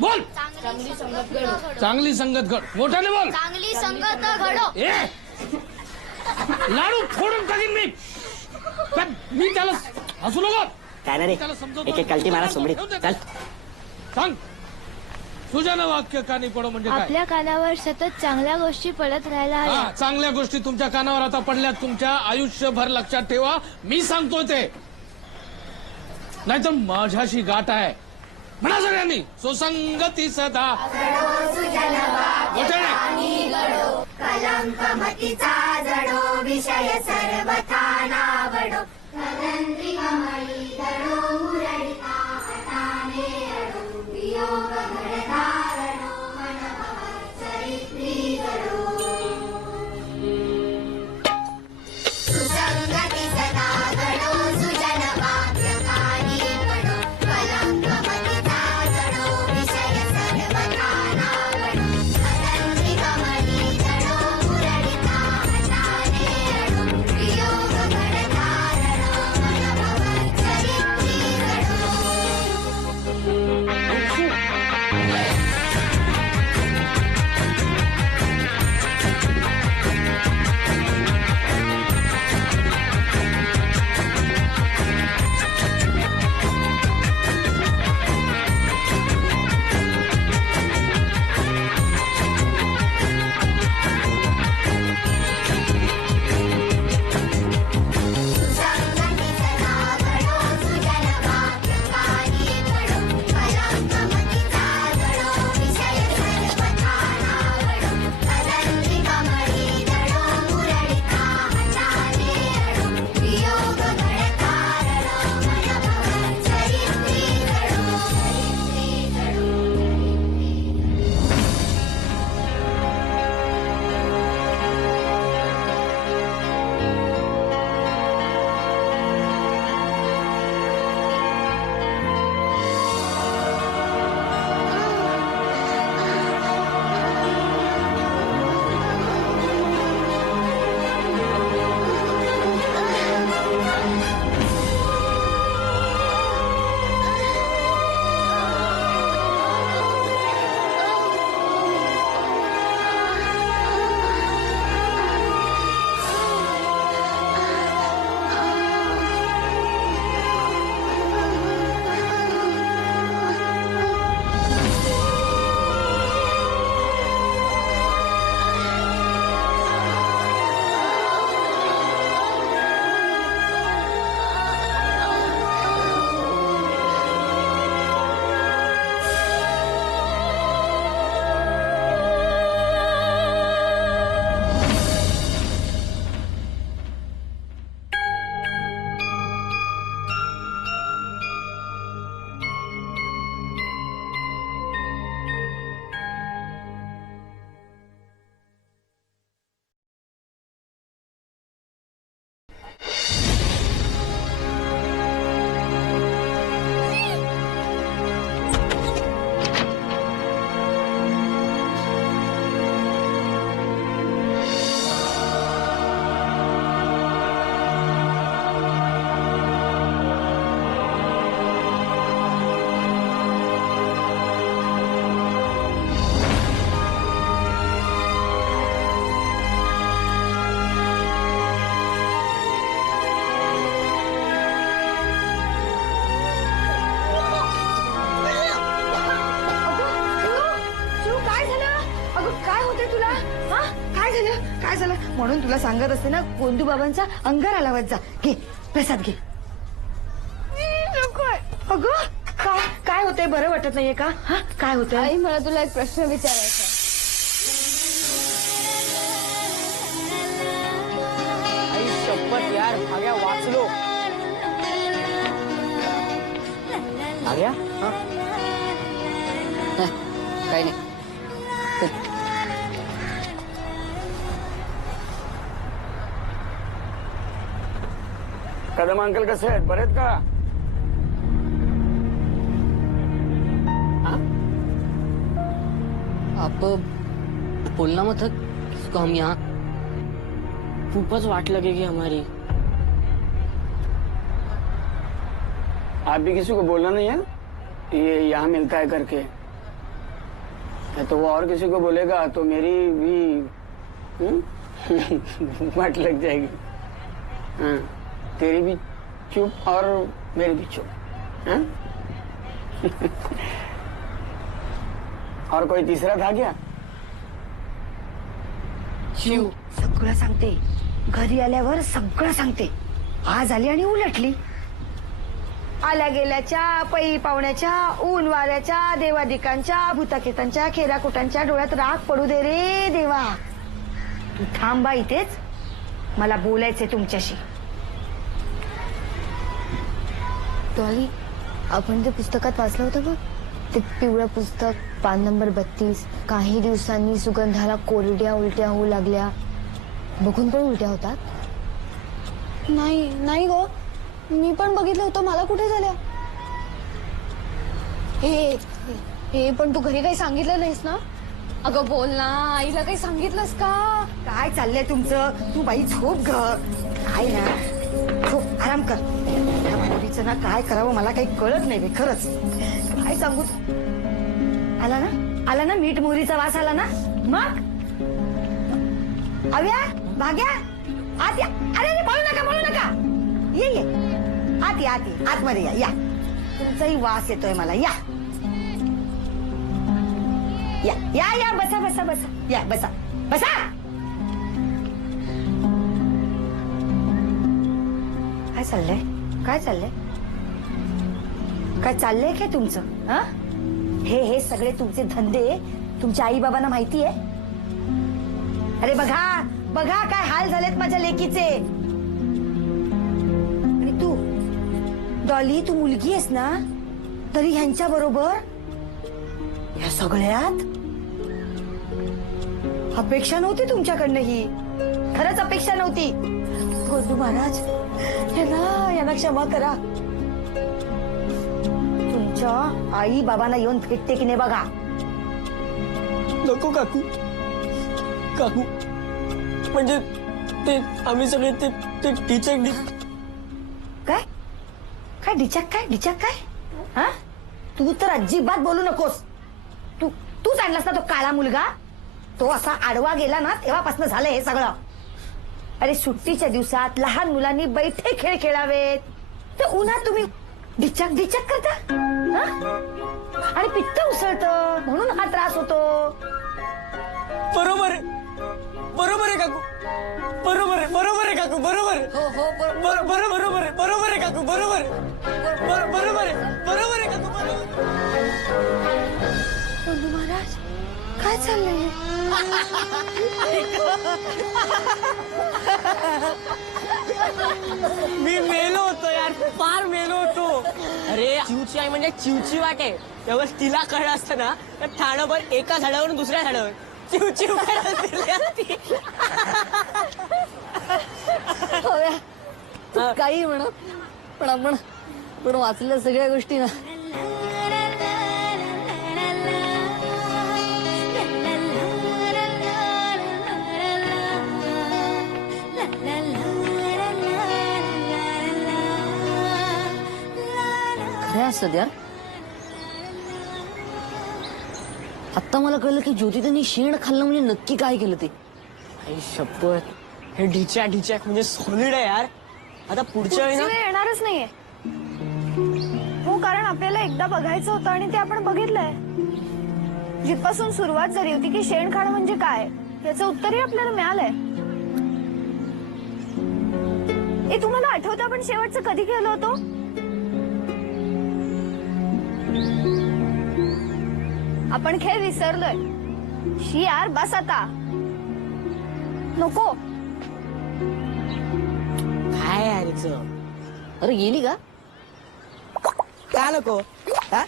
बोल. चांगली संगत घडो. चांगली संगत घड. मोठ्याने बोल. चांगली संगत घडो. ए लाडू फोडून टाकीन मी. पण मी त्याला हसू नको. काय ना रे, एक एक कल्टी मारा सोबडी. चल सांग. तुझ्यानं वाक्य कानी पडो म्हणजे काय. आपल्या कानावर सतत चांगल्या गोष्टी पडत राहायला हा, चांगल्या गोष्टी तुमच्या कानावर आता पडल्यात. तुमच्या आयुष्यभर लक्षात ठेवा. मी सांगतोय ते, नाहीतर माझ्याशी गाठ आहे. म्हणा सगळ्यांनी. सुसंगती सदा कलंकमतीचा जडो विषय सर्वथा नावडो. वियोग घडधारणो मनमहर चरित्री घडो. सुसंगती सदा घडो सुजन वाक्यकानी घडो. कलंकमतीचा जडो विषय सर्वथा नावडो. कलंकी कमळी जडो मुरळीता हटाने अडो. वियोग घडधारणो मनमहर चरित्री घडो. काय झालं म्हणून तुला सांगत असते ना, गोंदू बाबांचा अंगारा लावत जा. घे प्रसाद घे. नकोय. अगं काय होतंय, बरं वाटत नाहीये का? हा काय होतंय? आई मला तुला एक प्रश्न विचारायचा. आई शपथ यार, भाग्या वाचलो. भाग्या काही नाही. कदम अंकल कसे आहेत, बरे आहेत का? आप बोलना मत किसको हम यहाँ. खूपच वाट लगेगी हमारी. आप भी किसी को बोलना नहीं है ये यहाँ मिलता है करके. तो वो और किसी को बोलेगा तो मेरी भी वाट लग जाएगी. हाँ, तेरी भी चुप और मेरी भी चुप. हाँ? और कोई तीसरा था क्या? शिव सगळं सांगते, घरी आल्यावर सगळं सांगते. आज आली आणि उलटली. आल्या गेल्याच्या, पै पाहुण्याच्या, ऊन वाऱ्याच्या, देवादिकांच्या, भूताकेतांच्या, खेराकुटांच्या डोळ्यात राख पडू दे रे देवा. तू थांबा इथेच, मला बोलायचंय तुमच्याशी. डॉली, आपण ते पुस्तकात वाचलं होतं बघ, ते पिवळं पुस्तक, पान नंबर 32. काही दिवसांनी सुगंधाला कोरड्या उलट्या होऊ लागल्या. बघून पण उलट्या होतात? नाही गो, मी पण बघितलं होतं. मला कुठे झाल्या? हे पण तू घरी काही सांगितलं नाहीस ना? अगं बोल ना, आईला काही सांगितलंस का? काय चाललंय तुमचं? तू बाई झोप ग. काय ना, झोप, आराम कर. या मुलीचं ना काय करावं मला काही कळत नाही बे, खरंच. काय सांगू? आला ना मीठ मोहरीचा वास आला ना. मग अव्या, भाग्या, आत या. अरे बोलू नका. ये आत या, आतमध्ये या. तुमचाही वास येतोय मला. या बसा. या बसा. काय चाललंय काय तुमचं? हा, हे सगळे तुमचे धंदे तुमच्या आई बाबांना माहिती आहे? अरे बघा काय हाल झालेत माझ्या लेकीचे. आणि तू डॉली, तू मुलगी आहेस ना, तरी ह्यांच्या बरोबर या सगळ्यात. अपेक्षा नव्हती तुमच्याकडनं ही, खरंच अपेक्षा नव्हती. गोंदू महाराज, यांना क्षमा करा. तुमच्या आई बाबांना येऊन भेटते की नाही बघा. नको काकू म्हणजे ते आम्ही सगळे ते टीचर. काय डिचक काय? हा, तू तर अजिबात बोलू नकोस. तूच आणलास ना तो काळा मुलगा. तो असा आडवा गेला ना, तेव्हापासून झालंय हे सगळं. अरे सुट्टीच्या दिवसात लहान मुलांनी बैठे खेळ खेळावेत, तर उन्हात तुम्ही डिचक करता. हा? आणि पित्त उसळतं म्हणून हा त्रास होतो. बरोबर आहे काकू. बरोबर आहे काकू. बरोबर आहे काकू. बरोबर आहे काकू. गोंदू महाराज, काय चाललंय? मी मेलो होतो यार, फार मेलो होतो. अरे चिवची आई म्हणजे चिवची वाटे. तेव्हा तिला कळलं असतं ना, तर ठाणंभर एका झाडावरून दुसऱ्या झाडावर चिवचिव करत फिरली असती. काही म्हणा, पण आपण वाचलेल्या सगळ्या गोष्टी ना. खऱ्या असतात यार. आता मला कळलं की ज्योतितांनी शेण खाल्लं म्हणजे नक्की काय केलं ते. आई शपथ, हे ढिचॅक म्हणजे सॉलिड आहे यार. आता पुढच्या वेळी वेळ येणारच नाहीये. हो, कारण आपल्याला एकदा बघायचं होतं आणि ते आपण बघितलंय. जिथपासून सुरुवात झाली होती की शेण खाणं म्हणजे काय, याचं उत्तरही आपल्याला मिळालंय. ए तुम्हाला आठवतं आपण शेवटचं कधी गेलो होतो? आपण खेळ विसरलोय. शी यार बस आता. नको. काय यार अरे गेली का? का नको हा?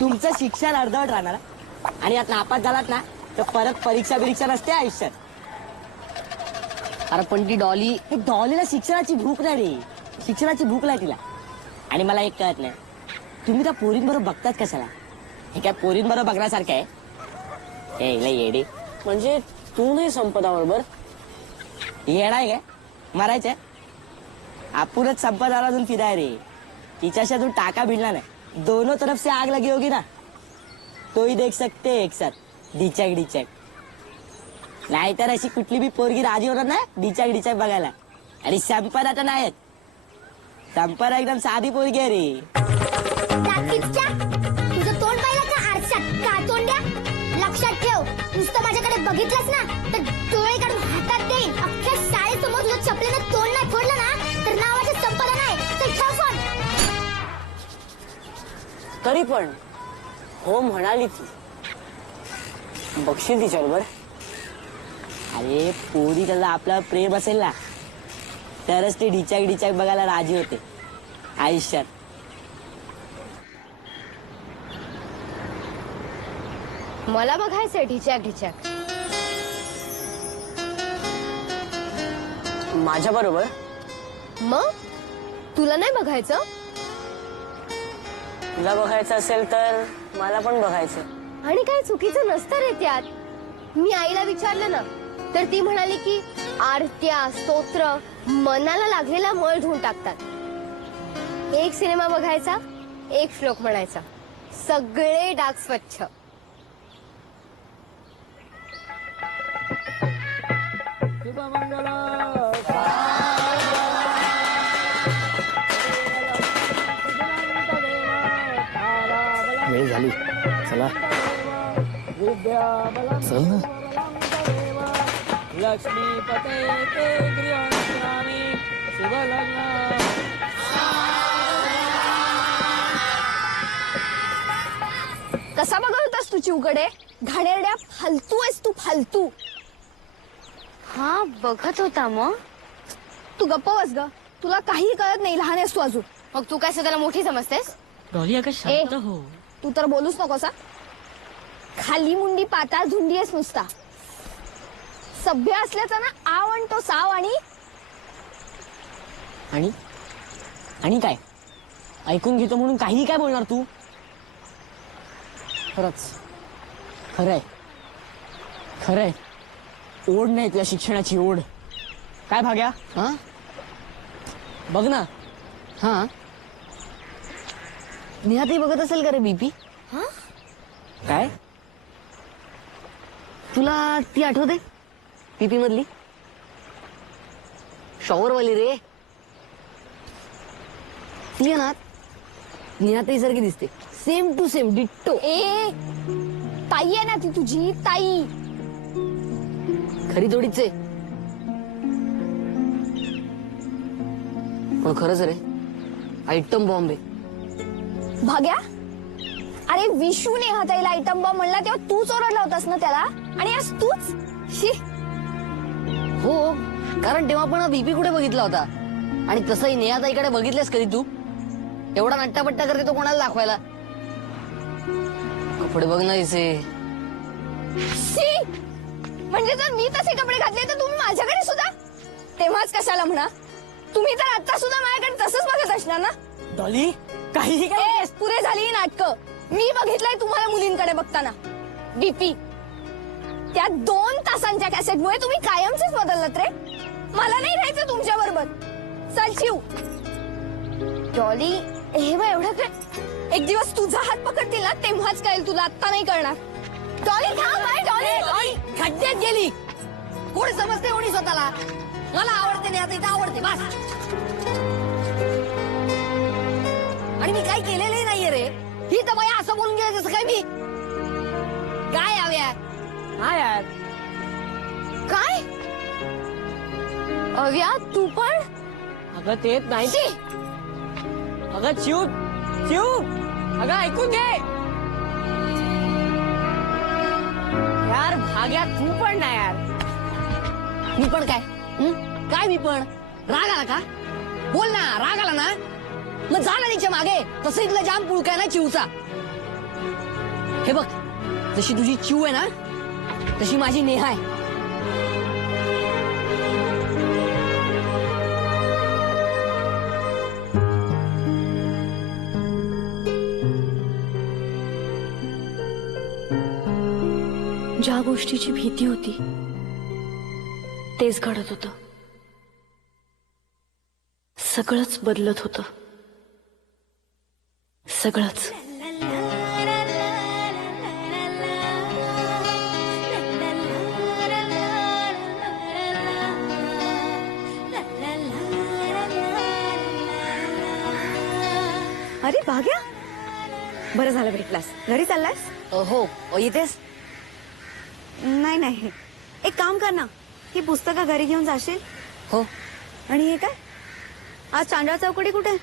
तुमचं शिक्षण अर्धवट राहणार आणि आता नापास झालात ना तर परत परीक्षा नसते आयुष्यात. अरे पण ती डॉलीला शिक्षणाची भूक नाही रे. शिक्षणाची भूक नाही तिला. आणि मला एक कळत नाही, तुम्ही त्या पोरींबरोबर बघतात कशाला? हे काय पोरींबरोबर बघण्यासारखं आहे? हे लय येडे. म्हणजे तू नाही संपदा बरोबर येडाय काय मारायचंय? आपणच संपदाला अजून फिराय रे. तिच्याशी अजून टाका भिडला नाही. दोनों तरफ से आग लगी होगी ना तो ही देख सकते एक साथ डिचॅक डिचॅक. नाहीतर अशी कुठली बी पोरगी राजी होणार ना डिचॅक डिचॅक बघायला. आणि संपदा तर नाहीत. संपदा एकदम साधी पोरगी आहे रे. तुझं तोंड पाहिलं का आरशात का तोंड्या? लक्षात ठेव, नुसतं माझ्याकडे बघितलंस ना तर डोळे काढून हातात देईन. अख्ख्या शाळेसमोर तुझ्या चपलीनं तोंड नाही फोडलं ना तर नावाची संपदा नाही. तर ठेव फोन. तरी पण हो म्हणाली ती. बघशील तिच्याबरोबर. अरे पोरी त्याला आपलं प्रेम असेल ना तरच ते डिचॅक डिचॅक बघायला राजी होते आयुष्यात. मला बघायचंय ढिचॅक ढिचॅक. माझ्या बरोबर? मग तुला नाही बघायचं? तुला बघायचं असेल तर मला पण बघायचं. आणि काही चुकीचं नसतं रे त्यात. मी आईला विचारलं ना तर ती म्हणाली की आरत्या स्तोत्र मनाला लागलेला मळ धुवून टाकतात. एक सिनेमा बघायचा, एक श्लोक म्हणायचा, सगळे डाग स्वच्छ. वेळ झाली, चला चल ना. लक्ष्मीपते ते गृहस्वामी शुभ लग्न. कसा बघत होतास तू चिवकडे? घाणेरड्या फालतू आहेस तू, फालतू. हा बघत होता. मग तू गप्प बस ग. तुला काही कळत नाही, लहान आहेस तू अजून. मग तू काय स्वतःला मोठी समजतेस? डॉली अगं शांत हो. तू तर बोलूच नकोस. खाली मुंडी पाताळ धुंडी आहेस नुसता. सभ्य असल्याचा ना आव आणतो साव. आणि काय ऐकून घेतो म्हणून काही काय बोलणार तू? खरंच खरंय खरंय ओढ नाही तुला शिक्षणाची ओढ. काय भाग्या? हा बघ ना. हा निहातही बघत असेल का रे बीपी? हा काय तुला ती आठवते पीपी मधली शॉवरवाली रे? ती आहे ना निहाताई सारखी दिसते. Same to same ditto. ताई आहे ना ती तुझी ताई. खरी थोडीच आहे पण खरंच रे आयटम बॉम्ब आहे. भाग्या, अरे विशू नेहाताईला आयटम बॉम्ब म्हणला तेव्हा तूच ओरडला होतास ना त्याला. आणि आज तूच. शी. हो कारण तेव्हा पण बीपी कुठे बघितला होता. आणि तसंही नेहाताईकडे बघितलेस कधी तू? एवढा नट्टापट्टा करते तो कोणाला दाखवायला? कपडे बघ ना इसे. म्हणजे जर मी तसे कपडे घातले तर तुम्ही माझ्याकडे सुद्धा? तेव्हाच कशाला म्हणा. तुम्ही तर आता सुद्धा माझ्याकडे तसंच बघत असणार ना. डॉली काही काय पुरे झाली ही नाटकं. मी बघितलंय तुम्हाला मुलींकडे बघताना. बीपी त्या 2 तासांच्या कॅसेटमुळे तुम्ही कायमचेच बदललात रे. मला नाही राहायचं तुमच्या बरोबर. चल शिव. डॉली हे बघ एवढं काय. एक दिवस तुझा हात पकडतील ना तेव्हाच कळेल तुला. आत्ता नाही करणार. डॉली थांब. डॉली खड्ड्यात गेली. कोण समजते कोणी स्वतःला? मला आवडते नाही आता इथं आवडते बस. आणि मी काही केलेलंही नाहीये रे. ही तर बाया असं बोलून गेलं जसं काय मी काय हव्या. हा यार काय अव्या तू पण? अगं ते नाही ते अगं चिव चिव अगं ऐकून घे यार भाग्या तू पण नाही यार. मी पण काय काय मी पण राग आला का बोल ना राग आला ना मग जा ना तिच्या मागे तसं इथलं जाम पुळका ना चिवचा. हे बघ जशी तुझी चिव आहे ना तशी माझी नेहा आहे. ज्या गोष्टीची भीती होती तेच घडत होतं. सगळंच बदलत होतं. सगळंच. अरे भाग्या बरं झालं भेटलास. घरी चाललास? हो इथेच. नाही नाही एक काम कर ना ही पुस्तकं घरी घेऊन जाशील. हो. आणि हे काय आज चांडा चौकडी कुठे?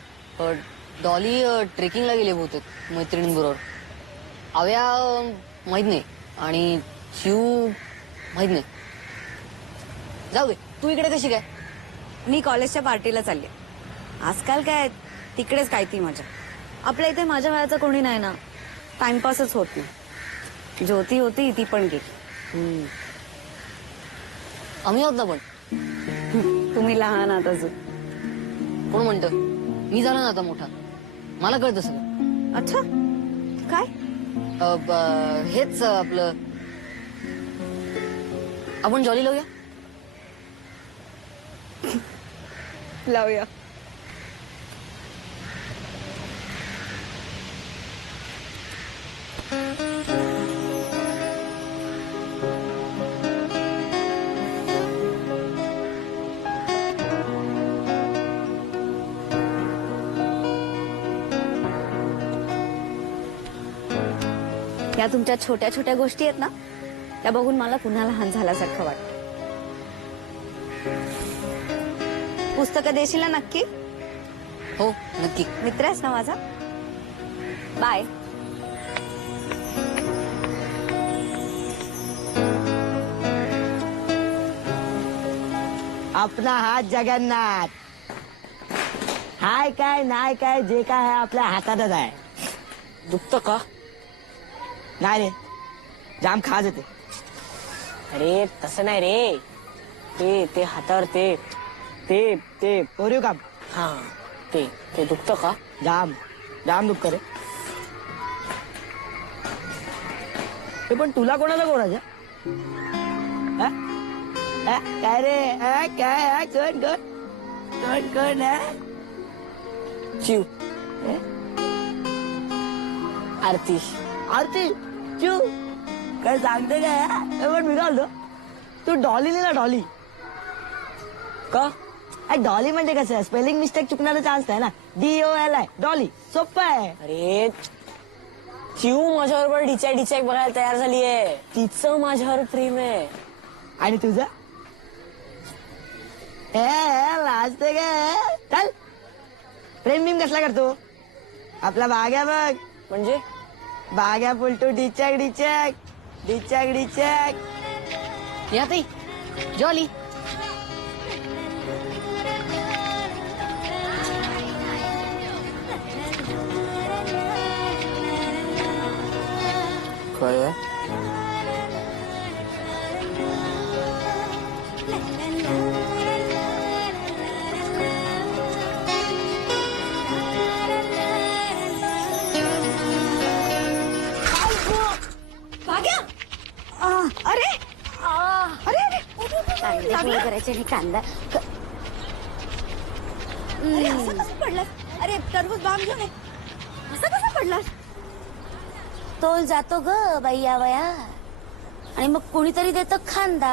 डॉली ट्रेकिंगला गेले बहुतेक मैत्रिणींबरोबर. अव्या माहित नाही आणि शिव माहित नाही. जाऊ दे तू इकडे कशी काय? मी कॉलेजच्या पार्टीला चालले. आजकाल काय तिकडेच काय ती मजा. आपल्या इथे माझ्या वयाचं कोणी नाही ना. टाइमपासच होत नाही. ज्योती होती ती पण गेली. आम्ही आहोत ना पण. तुम्ही लहान आहात अजून. कोण म्हणतं मी झालो ना आता मोठा. मला कळतं सगळं. अच्छा काय? हेच आपलं आपण जॉली लावूया. लावूया. या तुमच्या छोट्या छोट्या गोष्टी आहेत ना त्या बघून मला पुन्हा लहान झाल्यासारखं वाटतं. पुस्तकं देशील ना नक्की? हो नक्की. मित्र आहेस ना माझा. बाय. आपला हात जगन्नाथ. हाय काय नाही काय जे काय आहे आपल्या हातातच आहे. दुखतं का? नाही रे जाम खाज येते. अरे तसं नाही रे ते हातावर ते ते ते कोरीव काम. हा ते ते दुखतं का? जाम जाम दुखत रे. हे पण तुला कोणाचा कोणाच्या? काय रे काय कोण कोण कोण कोण चिव आरती आरती चू काय सांगते काय पण मी घालतो. तू डॉली लिहिला डॉली का? डॉली म्हणजे कसं स्पेलिंग मिस्टेक चुकण्याचा चान्स आहे ना. DOLI डॉली सोपं आहे. अरे चिव माझ्याबरोबर डिचॅक डिचॅक बघायला तयार झालीये. तिचं माझ्यावर प्रेम आहे. आणि तुझं लाजते काय? चल प्रेम बिम कसला करतो आपला बाग्या बघ. म्हणजे बाग्या बोलतो डिचॅक डिचॅक डिचॅक डिचॅक. या ताई जॉली. काय आहे? अरे अरे अरे कांदे करायचे आणि कांदा अरे असं कसं पडलं? अरे टरबूज बाम घेऊन ये. असं कसं पडलं? तोल जातो ग बाई या वया आणि मग कोणीतरी देतं खांदा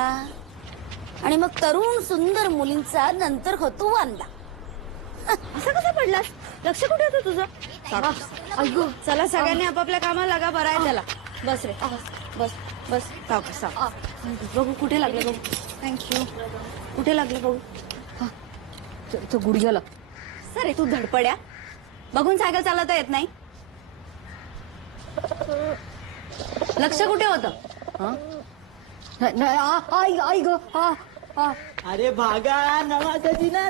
आणि मग तरुण सुंदर मुलींचा नंतर होतो वांदा. असं कसं पडलास? लक्ष कुठे होतं तुझं? अगो चला सगळ्यांनी आपापल्या कामाला लागा. बरं आहे त्याला. बस रे बस बस. बघू कुठे लागलं बघू. थँक्यू. कुठे लागलं बघू. गुडघ्याला. सर तू धडपड्या बघून सायकल चालवता येत नाही. लक्ष कुठे होतं? आई ग. अरे भागा नवाजाची ना.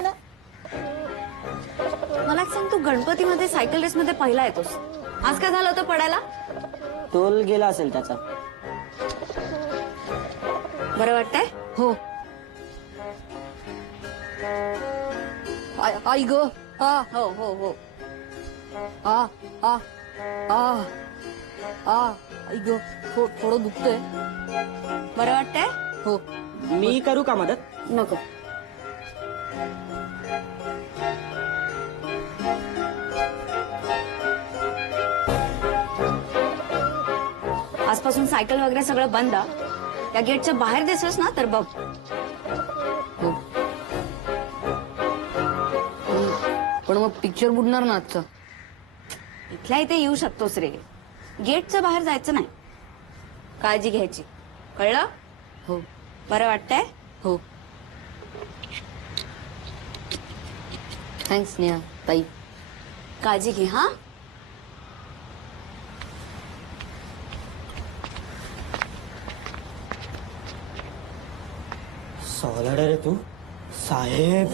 मला एक सांग, तू गणपतीमध्ये सायकल रेस मध्ये पहिला येतोस. आज काय झालं होतं पडायला? तोल गेला असेल त्याचा. बरं वाटतंय? हो. आई ग. हो हो हो. आई ग. थोडं दुखतंय. बरं वाटतंय? हो. मी करू का मदत? नको. आजपासून सायकल वगैरे सगळं बंद. या गेटच्या बाहेर दिसतोस ना तर बघ. हो. पण मग पिक्चर बुडणार ना आजचा. इथल्या इथे येऊ शकतोस रे. गेटच्या बाहेर जायचं नाही. काळजी घ्यायची, कळलं? हो. बरं वाटतंय? हो. थँक्स नेहा ताई. काळजी घे हा. सॉलिड रे तू साहेब.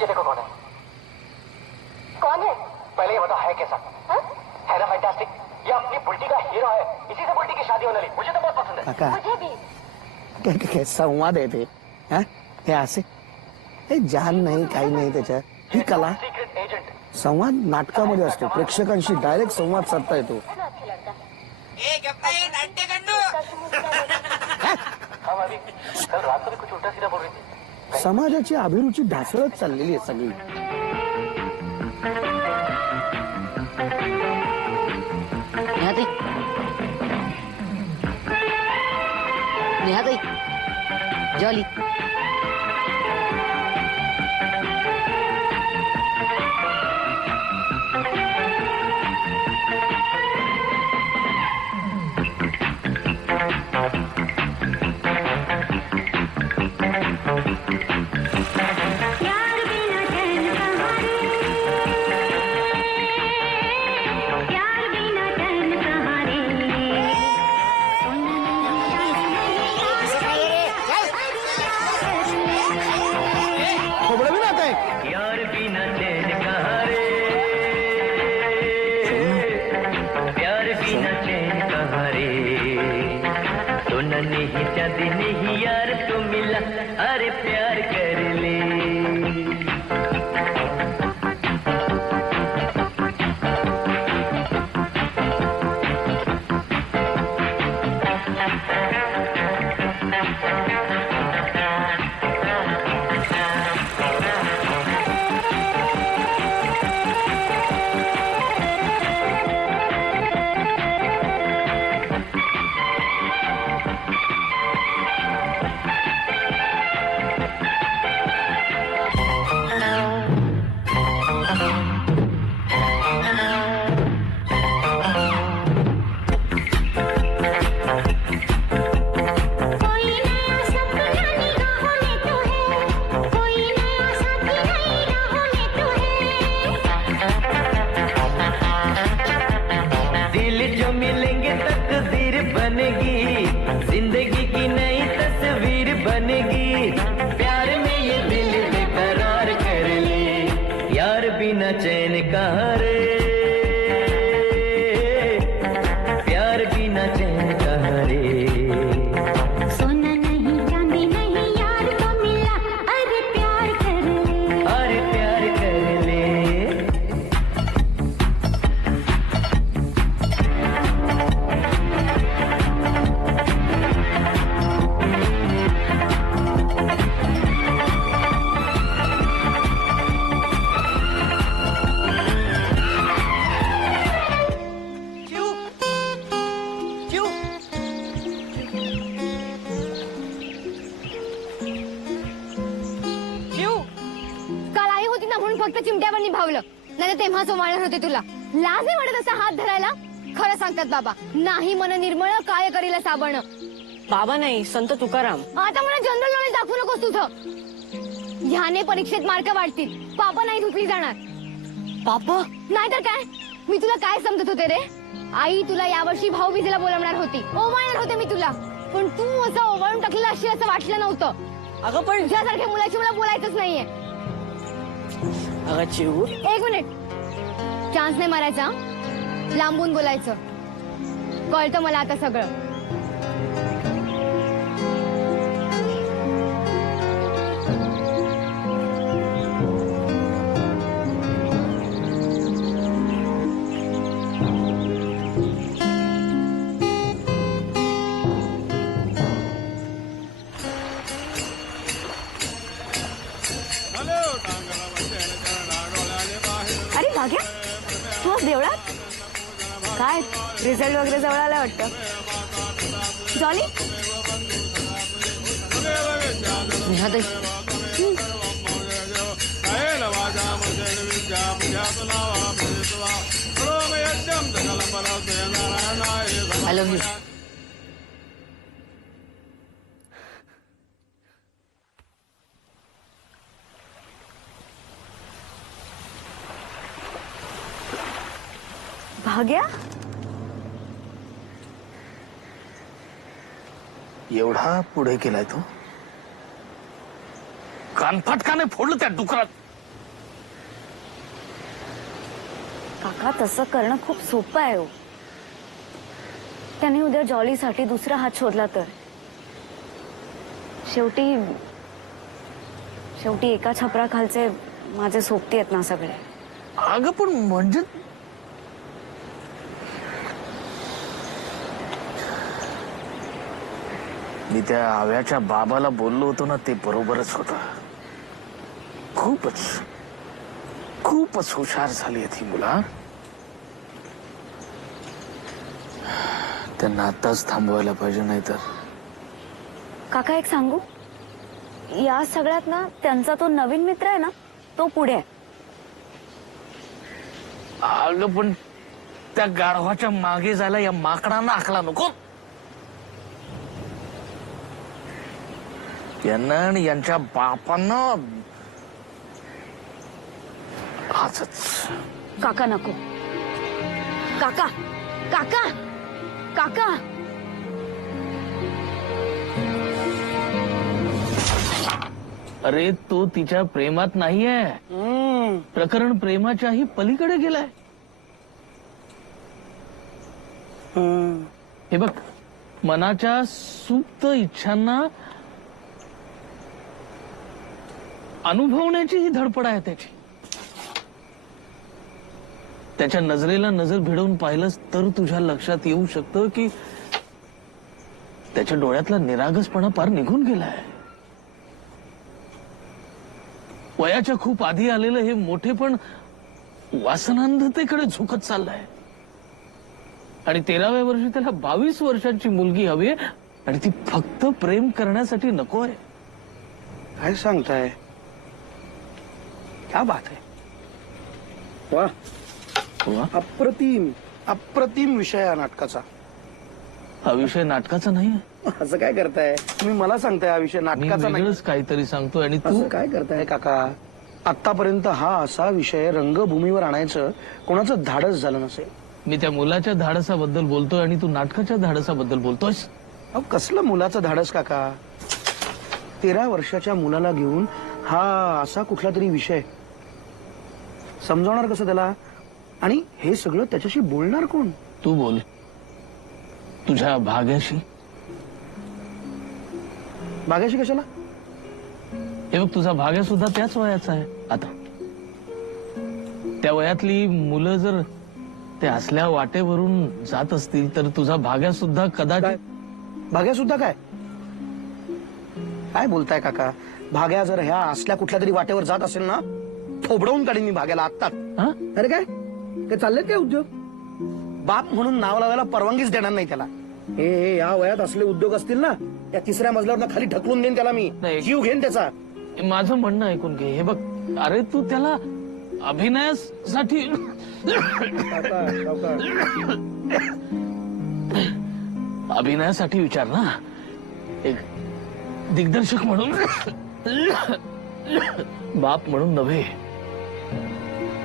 ये देखो कौन है. कौन है? पहले ये बताओ है कैसा? है ना फैंटास्टिक. ये अपनी बुल्टी का हीरो है. इसी से बुल्टी की शादी होने लगी. मुझे तो बहुत पसंद है. काका मुझे भी. काय संवाद आहे ते. हा? हे असे हे जान नाही काही नाही त्याच्यात. ही कला सीक्रेट एजेंट. संवाद नाटकामध्ये असतो. प्रेक्षकांशी डायरेक्ट संवाद साधता येतो. हम अभी कल रात को भी कुछ उल्टा सीधा बोल रही थी. समाजाची अभिरुची ढासळत चाललेली आहे सगळी. नेहा ताई जॉली. खोबरं बी नात आहे. यार बिना चैन कहाँ रे. प्यार बिना चैन कहाँ रे. सोना नहीं चांदी नहीं यार तो मिला. अरे प्यार कर ले. बनेगी जिंदगी की नई तस्वीर बनेगी. प्यार में ये दिल बेकरार कर ले. यार बिना चैन कहाँ रे. प्यार बिना चैन कहाँ रे. सोना नहीं चांदी नहीं यार तो मिला. अरे प्यार कर ले. अरे प्यार कर ले. काल फक्त चिमट्यावर निभावलं, नाही तेव्हा सोमाळणार होते तुला. लाज नाही वाटत असा हात धरायला. खरं सांगतात बाबा, नाही मन निर्मळ काय करील साबण. बाबा नाही, संत तुकाराम. आता मला जनरल नॉलेज दाखवू नकोस तुझं. ह्याने परीक्षेत मार्क वाढतील, पापा नाही धुतली जाणार. पापा? नाहीतर काय, मी तुला काय समजत होते रे. आई तुला यावर्षी भाऊबीजेला बोलवणार होती, ओवाळणार होते मी तुला, पण तू असं ओवाळून टाकलेलं अशी असं वाटलं नव्हतं. अगं पण तुझ्यासारख्या मुलाची मला बोलायचंच नाहीये. अगं चिऊ, एक मिनिट, चान्स नाही मारायचा, लांबून बोलायचं. कळतं मला आता सगळं. अरे भाग्या, तू आज देवळात काय? रिझल्ट वगैरे जवळ आला वाटतं. Jolly I love you. Bhagya, एवढा पुढे गेलाय तो, कानफटकाने फोडलं त्या डुकरात. काका तसं करणं खूप सोपं आहे हो. त्याने उद्या जॉलीसाठी दुसरा हात शोधला तर शेवटी एका छपराखालचे माझे सोबती आहेत ना सगळे. अगं पण म्हणजे मी त्या आव्याच्या बाबाला बोललो होतो ना, ते बरोबरच होतं. खूपच हुशार झाली ती मुला. त्यांना आताच थांबवायला पाहिजे, नाही तर. काका एक सांगू, या सगळ्यात ना त्यांचा तो नवीन मित्र आहे ना, तो पुढे आहे. अगं पण त्या गाढवाच्या मागे जायला या माकडांना आखला नको. यांना आणि यांच्या बापांना आजच. काका नको. काका काका काका अरे तो तिच्या प्रेमात नाहीये. प्रकरण प्रेमाच्याही पलीकडे गेलाय. हे बघ, मनाच्या सुप्त इच्छांना अनुभवण्याची ही धडपड आहे त्याची. त्याच्या नजरेला नजर भिडवून पाहिलंस तर तुझ्या लक्षात येऊ शकतं की त्याच्या डोळ्यातला निरागसपणा पार निघून गेलाय. वयाच्या खूप आधी आलेलं हे मोठेपण वासनांधतेकडे झुकत चाललंय. आणि 13व्या वर्षी त्याला 22 वर्षांची मुलगी हवी आहे, आणि ती फक्त प्रेम करण्यासाठी नकोय. काय सांगताय? क्या बात आहे. वा, अप्रतिम विषय आहे नाटकाचा. हा विषय नाटकाचा नाही. असं काय करताय तुम्ही? मला सांगताय हा विषय नाटकाचा नाही? वेगळंच काहीतरी सांगतोय. आणि असं तू काय करताय काका? आतापर्यंत हा असा विषय रंगभूमीवर आणायचं कोणाचं धाडस झालं नसेल. मी त्या मुलाच्या धाडसाबद्दल बोलतोय आणि तू नाटकाच्या धाडसाबद्दल बोलतोयस. अहो कसलं मुलाचं धाडस काका? 13 वर्षाच्या मुलाला घेऊन हा असा कुठला तरी विषय समजावणार कसं त्याला? आणि हे सगळं त्याच्याशी बोलणार कोण? तू बोल तुझ्या भाग्याशी. भाग्याशी कशाला? हे बघ, तुझा भाग्या सुद्धा त्याच वयाचा आहे आता. त्या वयातली मुलं जर ते असल्या वाटेवरून जात असतील तर तुझा भाग्या सुद्धा कदाचित. भाग्या सुद्धा काय? काय बोलताय काका? भाग्या जर ह्या असल्या कुठल्या तरी वाटेवर जात असेल ना, थोबडवून काढीन मी भाग्याला आत्ताच. अरे काय काय चाललंय काय उद्योग? बाप म्हणून नाव लावायला परवानगीच देणार नाही त्याला. हे या वयात असले उद्योग असतील ना, त्या 3ऱ्या मजल्यावर खाली ढकलून देईन त्याला मी. जीव घेईन त्याचा. माझं म्हणणं ऐकून घे. हे बघ, अरे तू त्याला अभिनयासाठी अभिनयासाठी विचार ना, एक दिग्दर्शक म्हणून, बाप म्हणून नव्हे.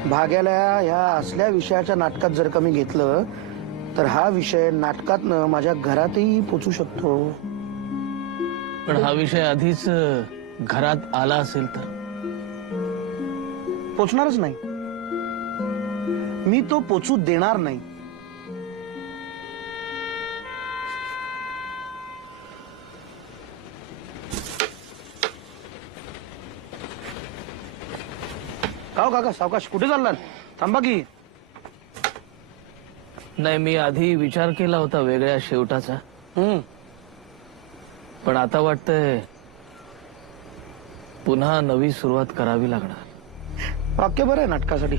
भाग्याला ह्या असल्या विषयाच्या नाटकात जर का मी घेतलं तर हा विषय नाटकातनं माझ्या घरातही पोचू शकतो. पण हा विषय आधीच घरात आला असेल तर पोचणारच नाही. मी तो पोचू देणार नाही. काहो काका, सावकाश, कुठे चाललात? थांबा की. नाही, मी आधी विचार केला होता वेगळ्या शेवटाचा, पण आता वाटतंय पुन्हा नवी सुरुवात करावी लागणार. वाक्य बरं आहे नाटकासाठी.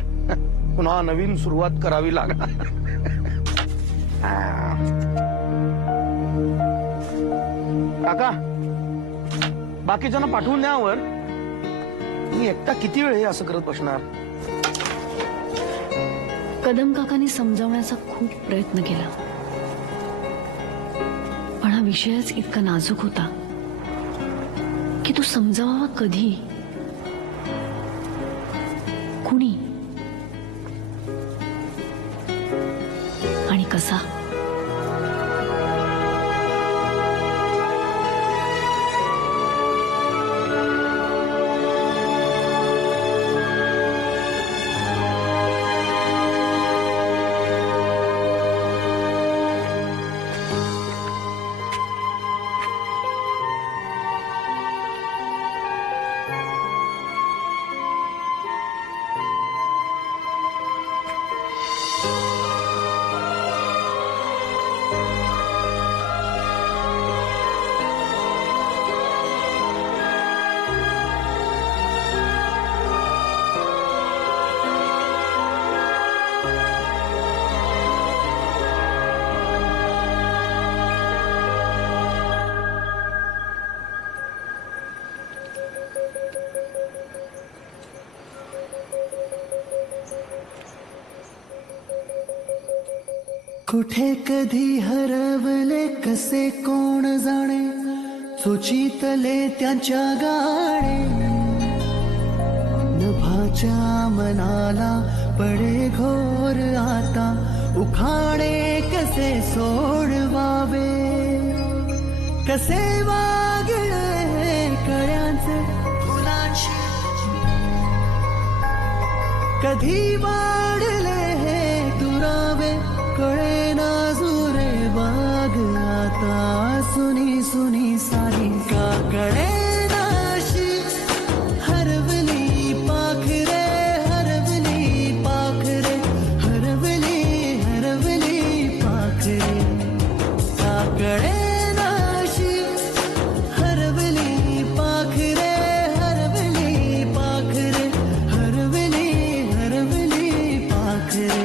पुन्हा नवीन सुरुवात करावी लागणार. काका, बाकीच्यांना पाठवून द्यावर. मी एकटा किती वेळ हे असं करत बसणार? कदम काकांनी समजावण्याचा खूप प्रयत्न केला, पण हा विषयच इतका नाजूक होता की तो समजावा कधी, कुणी आणि कसा. कुठे कधी हरवले कसे कोण जाणे, चोचीतले त्यांच्या गाणे. नभाच्या मनाला पडे घोर आता, उखाणे कसे सोडवावे, कसे वागले कळ्यांचे फुलांशी, कधी वाढले हे दुरावे, कळे नाजुरे बाग आता. सुनी सुनी सारी का कळे नाशी, हरवली पाखरे, हरवली पाखरे, हरवली हरवली पाखरे. का कळे नाशी, हरवली पाखरे, हरवली पाखरे, हरवली हरवली पाखरे.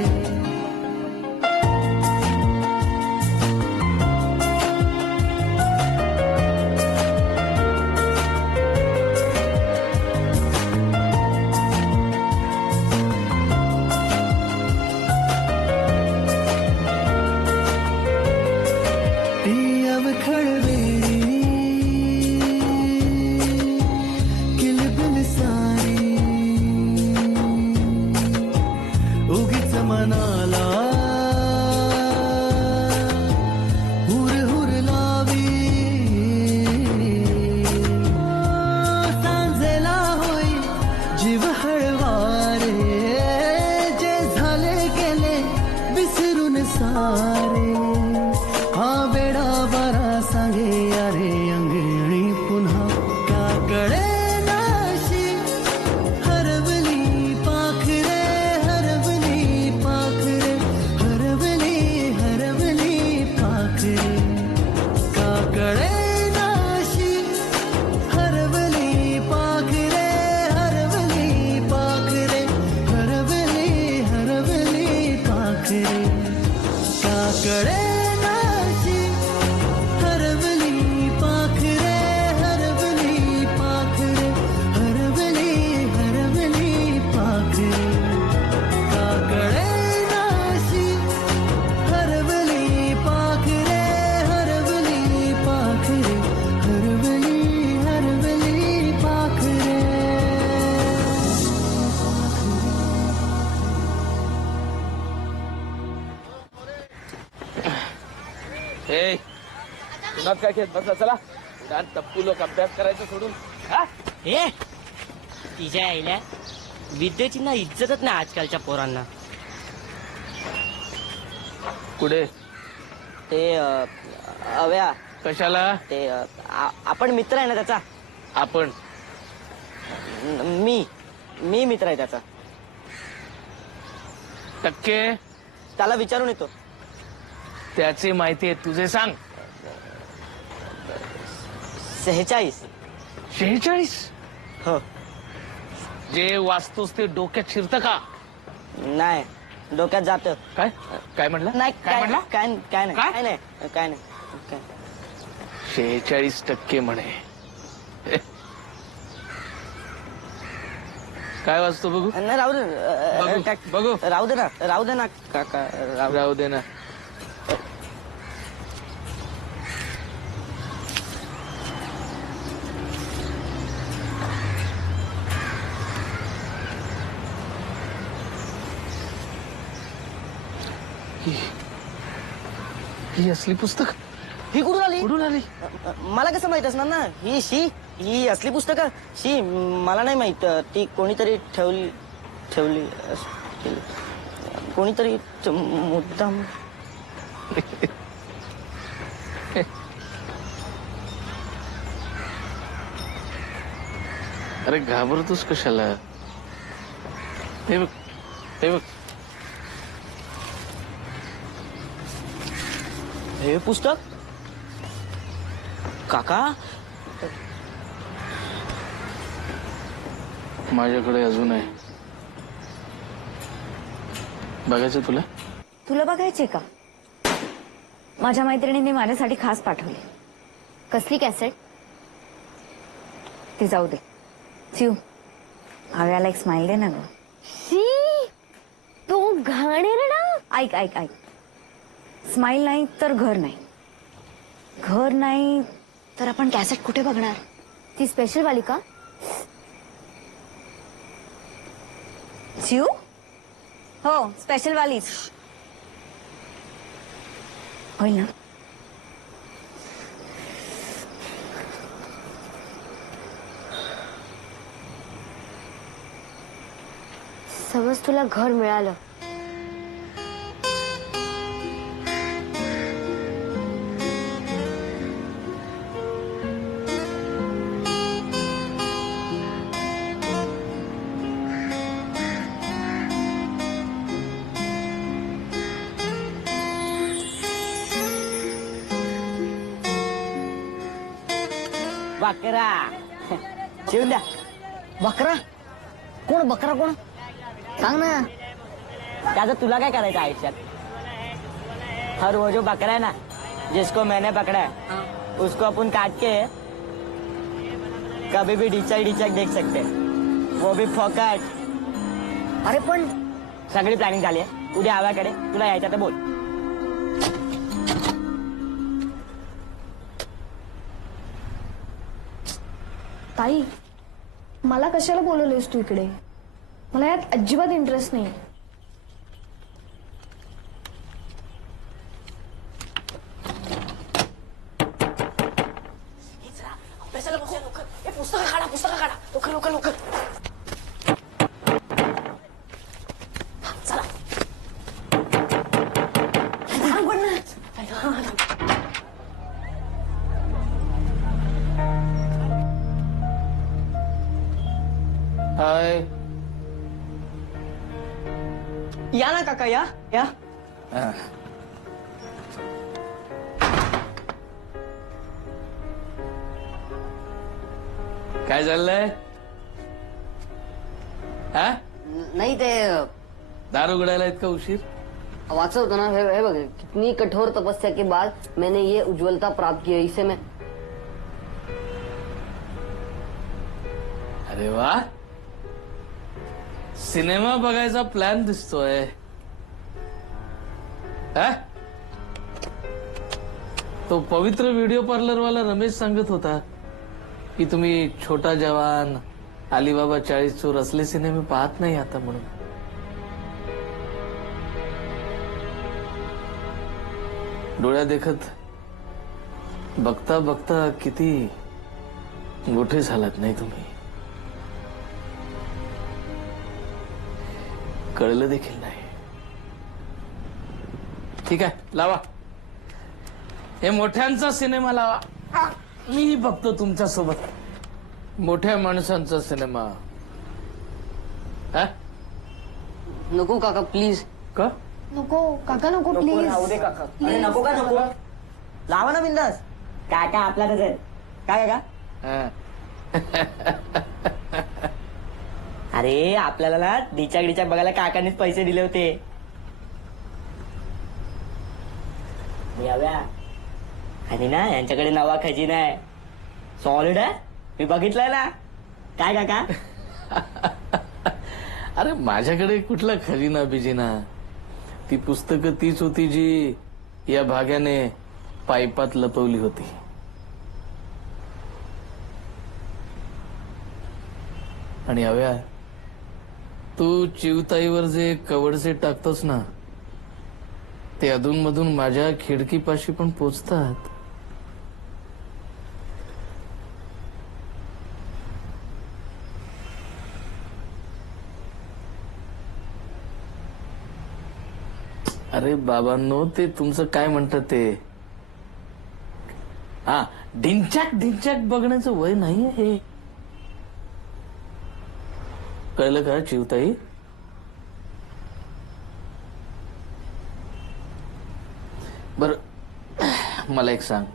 पाखरे, हरवली पाखरे. ए पुन्हा काय खेळ बसला चला उद्या टप्पू लोक अभ्यास करायचं सोडून हा? ए तिच्या आईला विद्येची ना इज्जतच नाही आजकालच्या पोरांना. कुठे ते अव्या कशाला ते आपण मित्र आहे ना त्याचा. आपण मी मित्र आहे त्याचा. टक्के त्याला विचारून येतो. त्याची माहिती आहे तुझे सांग. 46. 46 हो. जे वाचतोस ते डोक्यात शिरतं का? नाही डोक्यात जात. काय काय म्हणलं? नाही काय म्हणला? काय नाही काय? काय नाही काय नाही. 46% म्हणे. काय वाचतो बघू? नाही राहू दे. बघू. राहू दे ना काका राहू दे ना. ही असली पुस्तक ही कुठून आली? कुठून आली? मला कसं माहित असणार ना. ही असली पुस्तकं मला नाही माहित. ती कोणीतरी ठेवली असतील. कोणीतरी मुद्दाम. अरे घाबरतोस कशाला? हे बघ हे पुस्तक काका माझ्याकडे अजून आहे. बघायचं तुला? तुला बघायचे का? माझ्या मैत्रिणीने माझ्यासाठी खास पाठवली. कसली कॅसेट? ती जाऊ दे. चिव आव्याला एक स्माइल दे ना ग. तो घाणेरडा. ऐक ऐक ऐक. स्माइल नाही तर घर नाही. घर नाही तर आपण कॅसेट कुठे बघणार? ती स्पेशल वाली का? चिव हो स्पेशल वालीच होईल ना. समज तुला घर मिळालं बकरा. जेवून द्या. बकरा कोण? बकरा कोण? सांग ना. त्याचं तुला काय करायचं आयुष्यात? हर वो जो बकरा है ना जिसको मैंने पकड़ा है उसको अपन काट के कभी भी डिचक देख सकते हैं. वो भी फोकट. अरे पण सगळी प्लॅनिंग झाली आहे. उद्या आव्याकडे तुला यायचं तर बोल. ताई मला कशाला बोलवलेस तू इकडे? मला यात अजिबात इंटरेस्ट नाही. पुस्तकं काढा लवकर. चला. हाय. या ना काका या. काय चाललंय? हा? नाही ते दारू उघडायला इतका उशीर? वाचवतो ना. हे बघ कितनी कठोर तपस्या के बाद मैंने ये उज्ज्वलता प्राप्त की है. इसे मैं अरे वा. सिनेमा बघायचा प्लॅन दिसतोय. हा? तो पवित्र व्हिडिओ पार्लर वाला रमेश सांगत होता की तुम्ही छोटा जवान, अलीबाबा 40 चोर असले सिनेमे पाहत नाही आता म्हणून. डोळ्या देखत बघता बघता किती मोठे झालात नाही तुम्ही, कळलं देखील नाही. ठीक आहे, लावा हे मोठ्यांचा सिनेमा लावा. मी बघतो तुमच्या सोबत मोठ्या माणसांचा सिनेमा. नको काका प्लीज. का नको काका नको प्लीज. काका अरे नको का नको, लावा ना बिंदास. काका आपल्यातच आहेत काय काका. अरे आपल्याला ना डिचाक बघायला काकांनीच पैसे दिले होते. याव्या आणि ना यांच्याकडे नवा खजिना आहे, सॉलिड आहे, मी बघितलंय ना काय काका. अरे माझ्याकडे कुठला खजिना बिजिना, ती पुस्तकं तीच होती जी या भाग्याने पाईपात लपवली होती. आणि हव्या तू चिवताईवर जे कवडसे टाकतोस ना, ते अधूनमधून माझ्या खिडकीपाशी पण पोचतात. अरे बाबांनो, ते तुमचं काय म्हणतात ते, हा ढिंच्याक बघण्याचं वय नाही आहे. कळलं का चिवताई. बर मला एक सांग,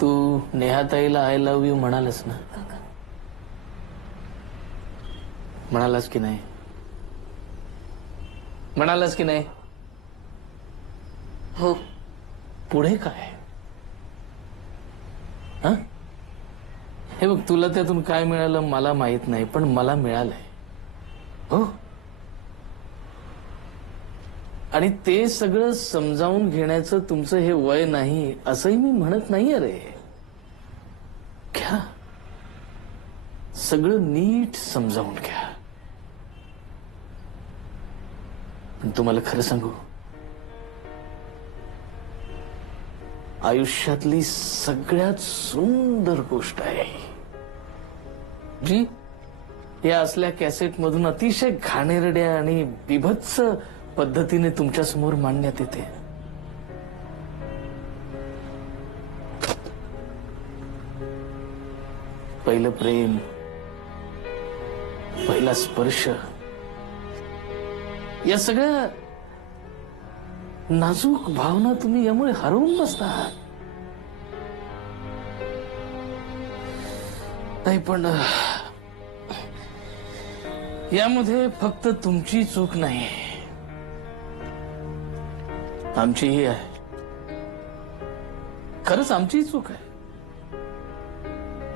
तू नेहाताईला आय लव्ह यू म्हणालस ना, म्हणालास की नाही, म्हणालास की नाही. हो. पुढे काय. हा हे बघ, तुला त्यातून काय मिळालं मला माहित नाही, पण मला मिळालंय. हो, आणि ते सगळं समजावून घेण्याचं तुमचं हे वय नाही असंही मी म्हणत नाही. अरे घ्या, सगळं नीट समजावून घ्या. पण तुम्हाला खरं सांगू, आयुष्यातली सगळ्यात सुंदर गोष्ट आहे जी या असल्या कॅसेट मधून अतिशय घाणेरड्या आणि बिभत्स पद्धतीने तुमच्या समोर मांडण्यात येते. पहिलं प्रेम, पहिला स्पर्श, या सगळ्या नाजूक भावना तुम्ही यामुळे हरवून बसता. नाही पण यामध्ये फक्त तुमची चूक नाही, आमचीही आहे. खरंच आमचीही चूक आहे.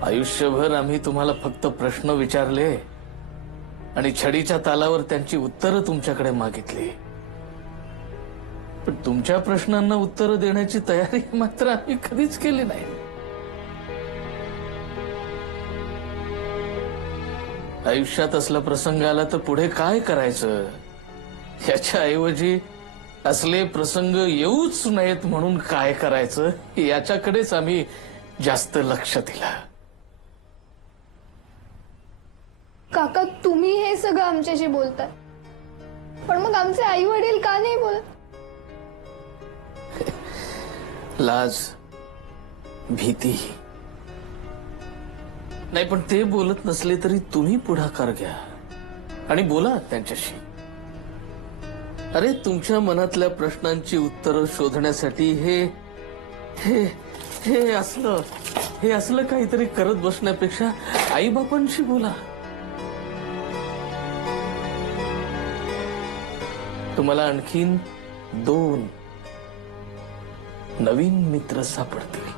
आयुष्यभर आम्ही तुम्हाला फक्त प्रश्न विचारले आणि छडीच्या तालावर त्यांची उत्तरं तुमच्याकडे मागितली, पण तुमच्या प्रश्नांना उत्तरं देण्याची तयारी मात्र आम्ही कधीच केली नाही. आयुष्यात असला प्रसंग आला तर पुढे काय करायचं याच्या ऐवजी असले प्रसंग येऊच नयेत म्हणून काय करायचं याच्याकडेच आम्ही जास्त लक्ष दिलं. काका तुम्ही हे सगळं आमच्याशी बोलताय, पण मग आमचे आई वडील का नाही बोलत. लाज, भीती नाही, पण ते बोलत नसले तरी तुम्ही पुढाकार घ्या आणि बोला त्यांच्याशी. अरे तुमच्या मनातल्या प्रश्नांची उत्तरं शोधण्यासाठी हे असलं काहीतरी करत बसण्यापेक्षा आईबापांशी बोला. तुम्हाला आणखीन 2 नवीन मित्र सापडतील.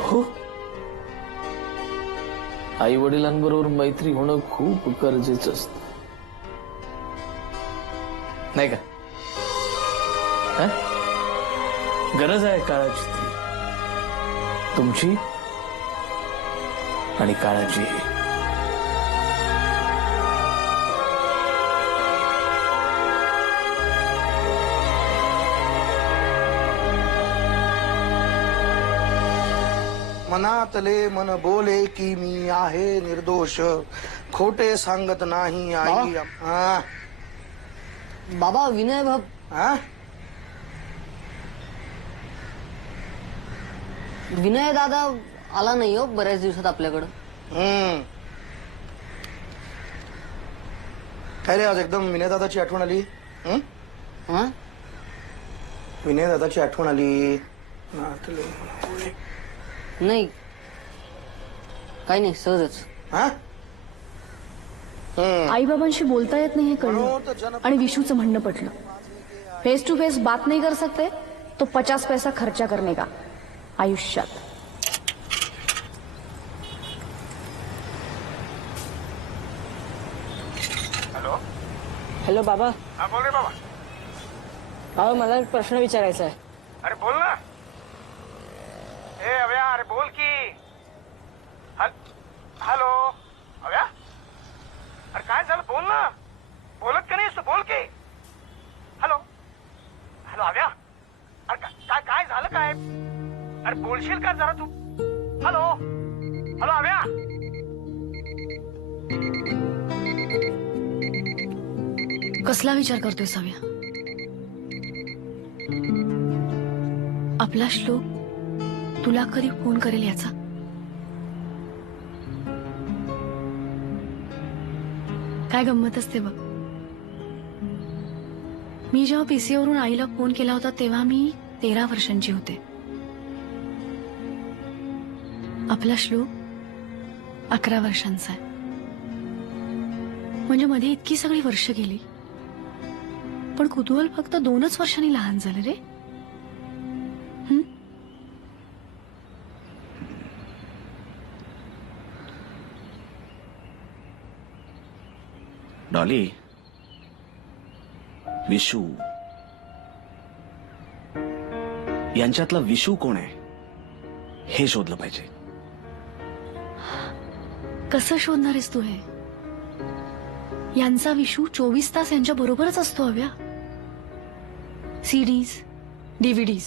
हो, आई वडिलांबरोबर मैत्री होणं खूप गरजेचं असतं, नाही का. गरज आहे काळाची, ती तुमची आणि काळाची. मनातले मन बोले की मी आहे निर्दोष, खोटे सांगत नाही आई. हा बाबा विनय भाऊ हा विनय दादा आला नाही हो बऱ्याच दिवसात आपल्याकडं. काय रे आज एकदम विनय दादाची आठवण आली? हा विनय दादाची आठवण आली. नाही काही नाही सहजच. हा आई बाबांशी बोलता येत नाही हे कळलं आणि विशूचं म्हणणं पटलं. फेस टू फेस बात नहीं कर सकते तो 50 पैसा खर्चा करने का आयुष्यात. हॅलो बाबा. हा बोल रे बाबा. अहो मला एक प्रश्न विचारायचा आहे. अरे बोल ना. ए अव्या अरे बोल की. हॅलो अव्या. अरे काय झालं बोल ना. बोलत का नाहीस तू बोल की. Hello hello अव्या. अरे काय काय झालं काय. अरे बोलशील का जरा तू. Hello hello अव्या. कसला विचार करतोय सव्या. आपला श्लोक तुला कधी फोन करेल याचा. काय गंमत असते बघ. मी जेव्हा पीसीवरून आईला फोन केला होता तेव्हा मी 13 वर्षांची होते. आपला श्लोक 11 वर्षांचा आहे. म्हणजे मध्ये इतकी सगळी वर्ष गेली पण कुतूहल फक्त 2च वर्षांनी लहान झालं रे. डॉली, विशू यांच्यातला विशू कोण आहे हे शोधलं पाहिजे. कसं शोधणार आहेस तू हे. यांचा विशू 24 तास यांच्या बरोबरच असतो हव्या. CDs, DVDs,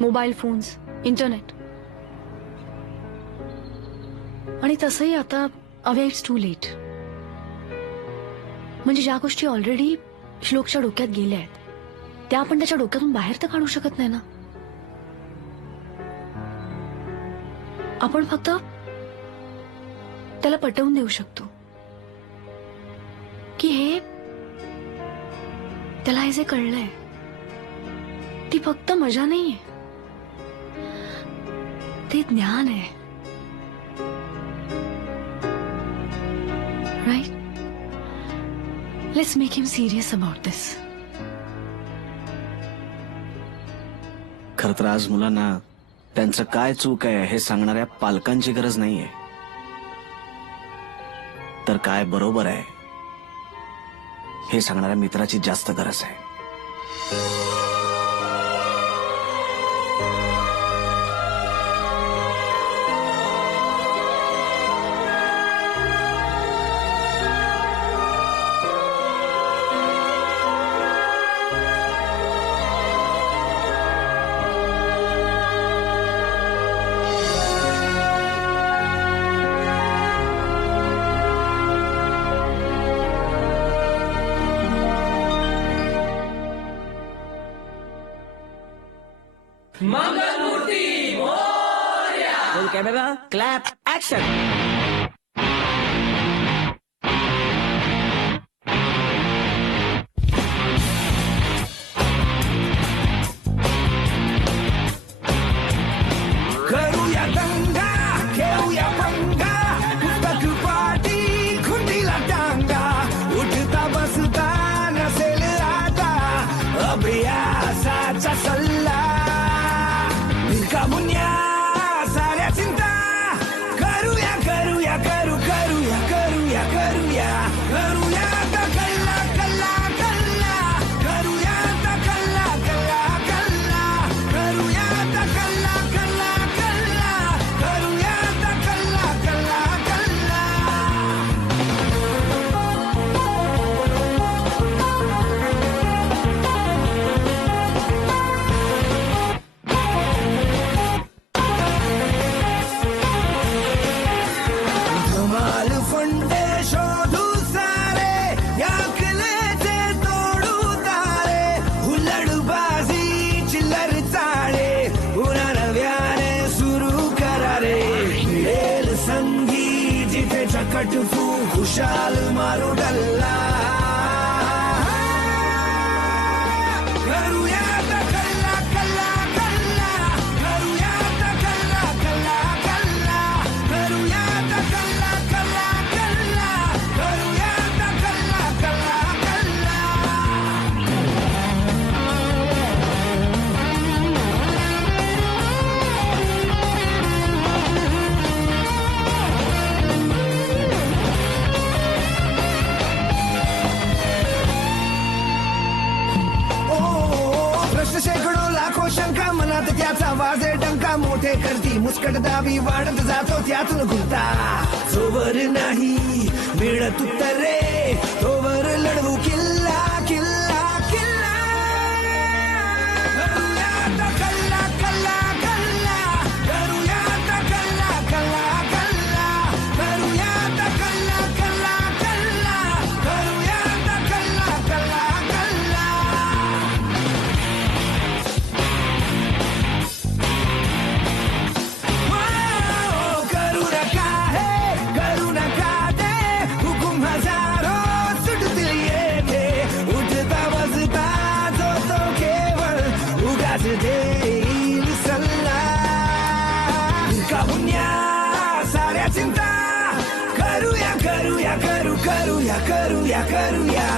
mobile phones, internet. आणि तसंही आता अव्या इट्स टू लेट. म्हणजे ज्या गोष्टी ऑलरेडी श्लोकच्या डोक्यात गेल्या आहेत त्या आपण त्याच्या डोक्यातून बाहेर तर काढू शकत नाही ना. आपण फक्त त्याला पटवून देऊ शकतो की हे त्याला हे जे कळलंय ती फक्त मजा नाहीये, ते ज्ञान आहे. Right. Let's make him serious about this. खरं तर आज मुलांना त्यांचं काय चूक आहे हे सांगणाऱ्या पालकांची गरज नाहीये, तर काय बरोबर आहे हे सांगणाऱ्या मित्राची जास्त गरज आहे. Roll camera clap action. करूया दंगा घेऊया पंगा पुस्तक पाटी खुंटीला टांगा उठता बसता नसेल आता अभ्यासाचा सल्ला भिका मुन्या साऱ्या चिंता करूया खुशाल मारू डल्ला करूया आता कल्ला कल्ला कल्ला करूया आता कल्ला कल्ला कल्ला करूया आता कल्ला कल्ला कल्ला करूया आता कल्ला कल्ला कल्ला प्रश्न शेकडो लाखो शंका मनात त्याचा वाजे डंका मोठे करती मुस्कट दाबी वाढत जातो त्यातून घुलता जोवर नाही मिळत उत्तरे तोवर लढवू किल्ला किल्ला किल्ला करूया आता कल्ला कल्ला कल्ला करूया आता कल्ला कल्ला कल्ला करूया आता कल्ला कल्ला कल्ला करूया आता कल्ला कल्ला कल्ला करू नका हे करू नका ते हुकुम हजारो सुटतील येथे उठता बसता जो तो केवळ उगाच देईल सल्ला काहुन्या साऱ्या चिंता करूया करूया करूया करूया करूया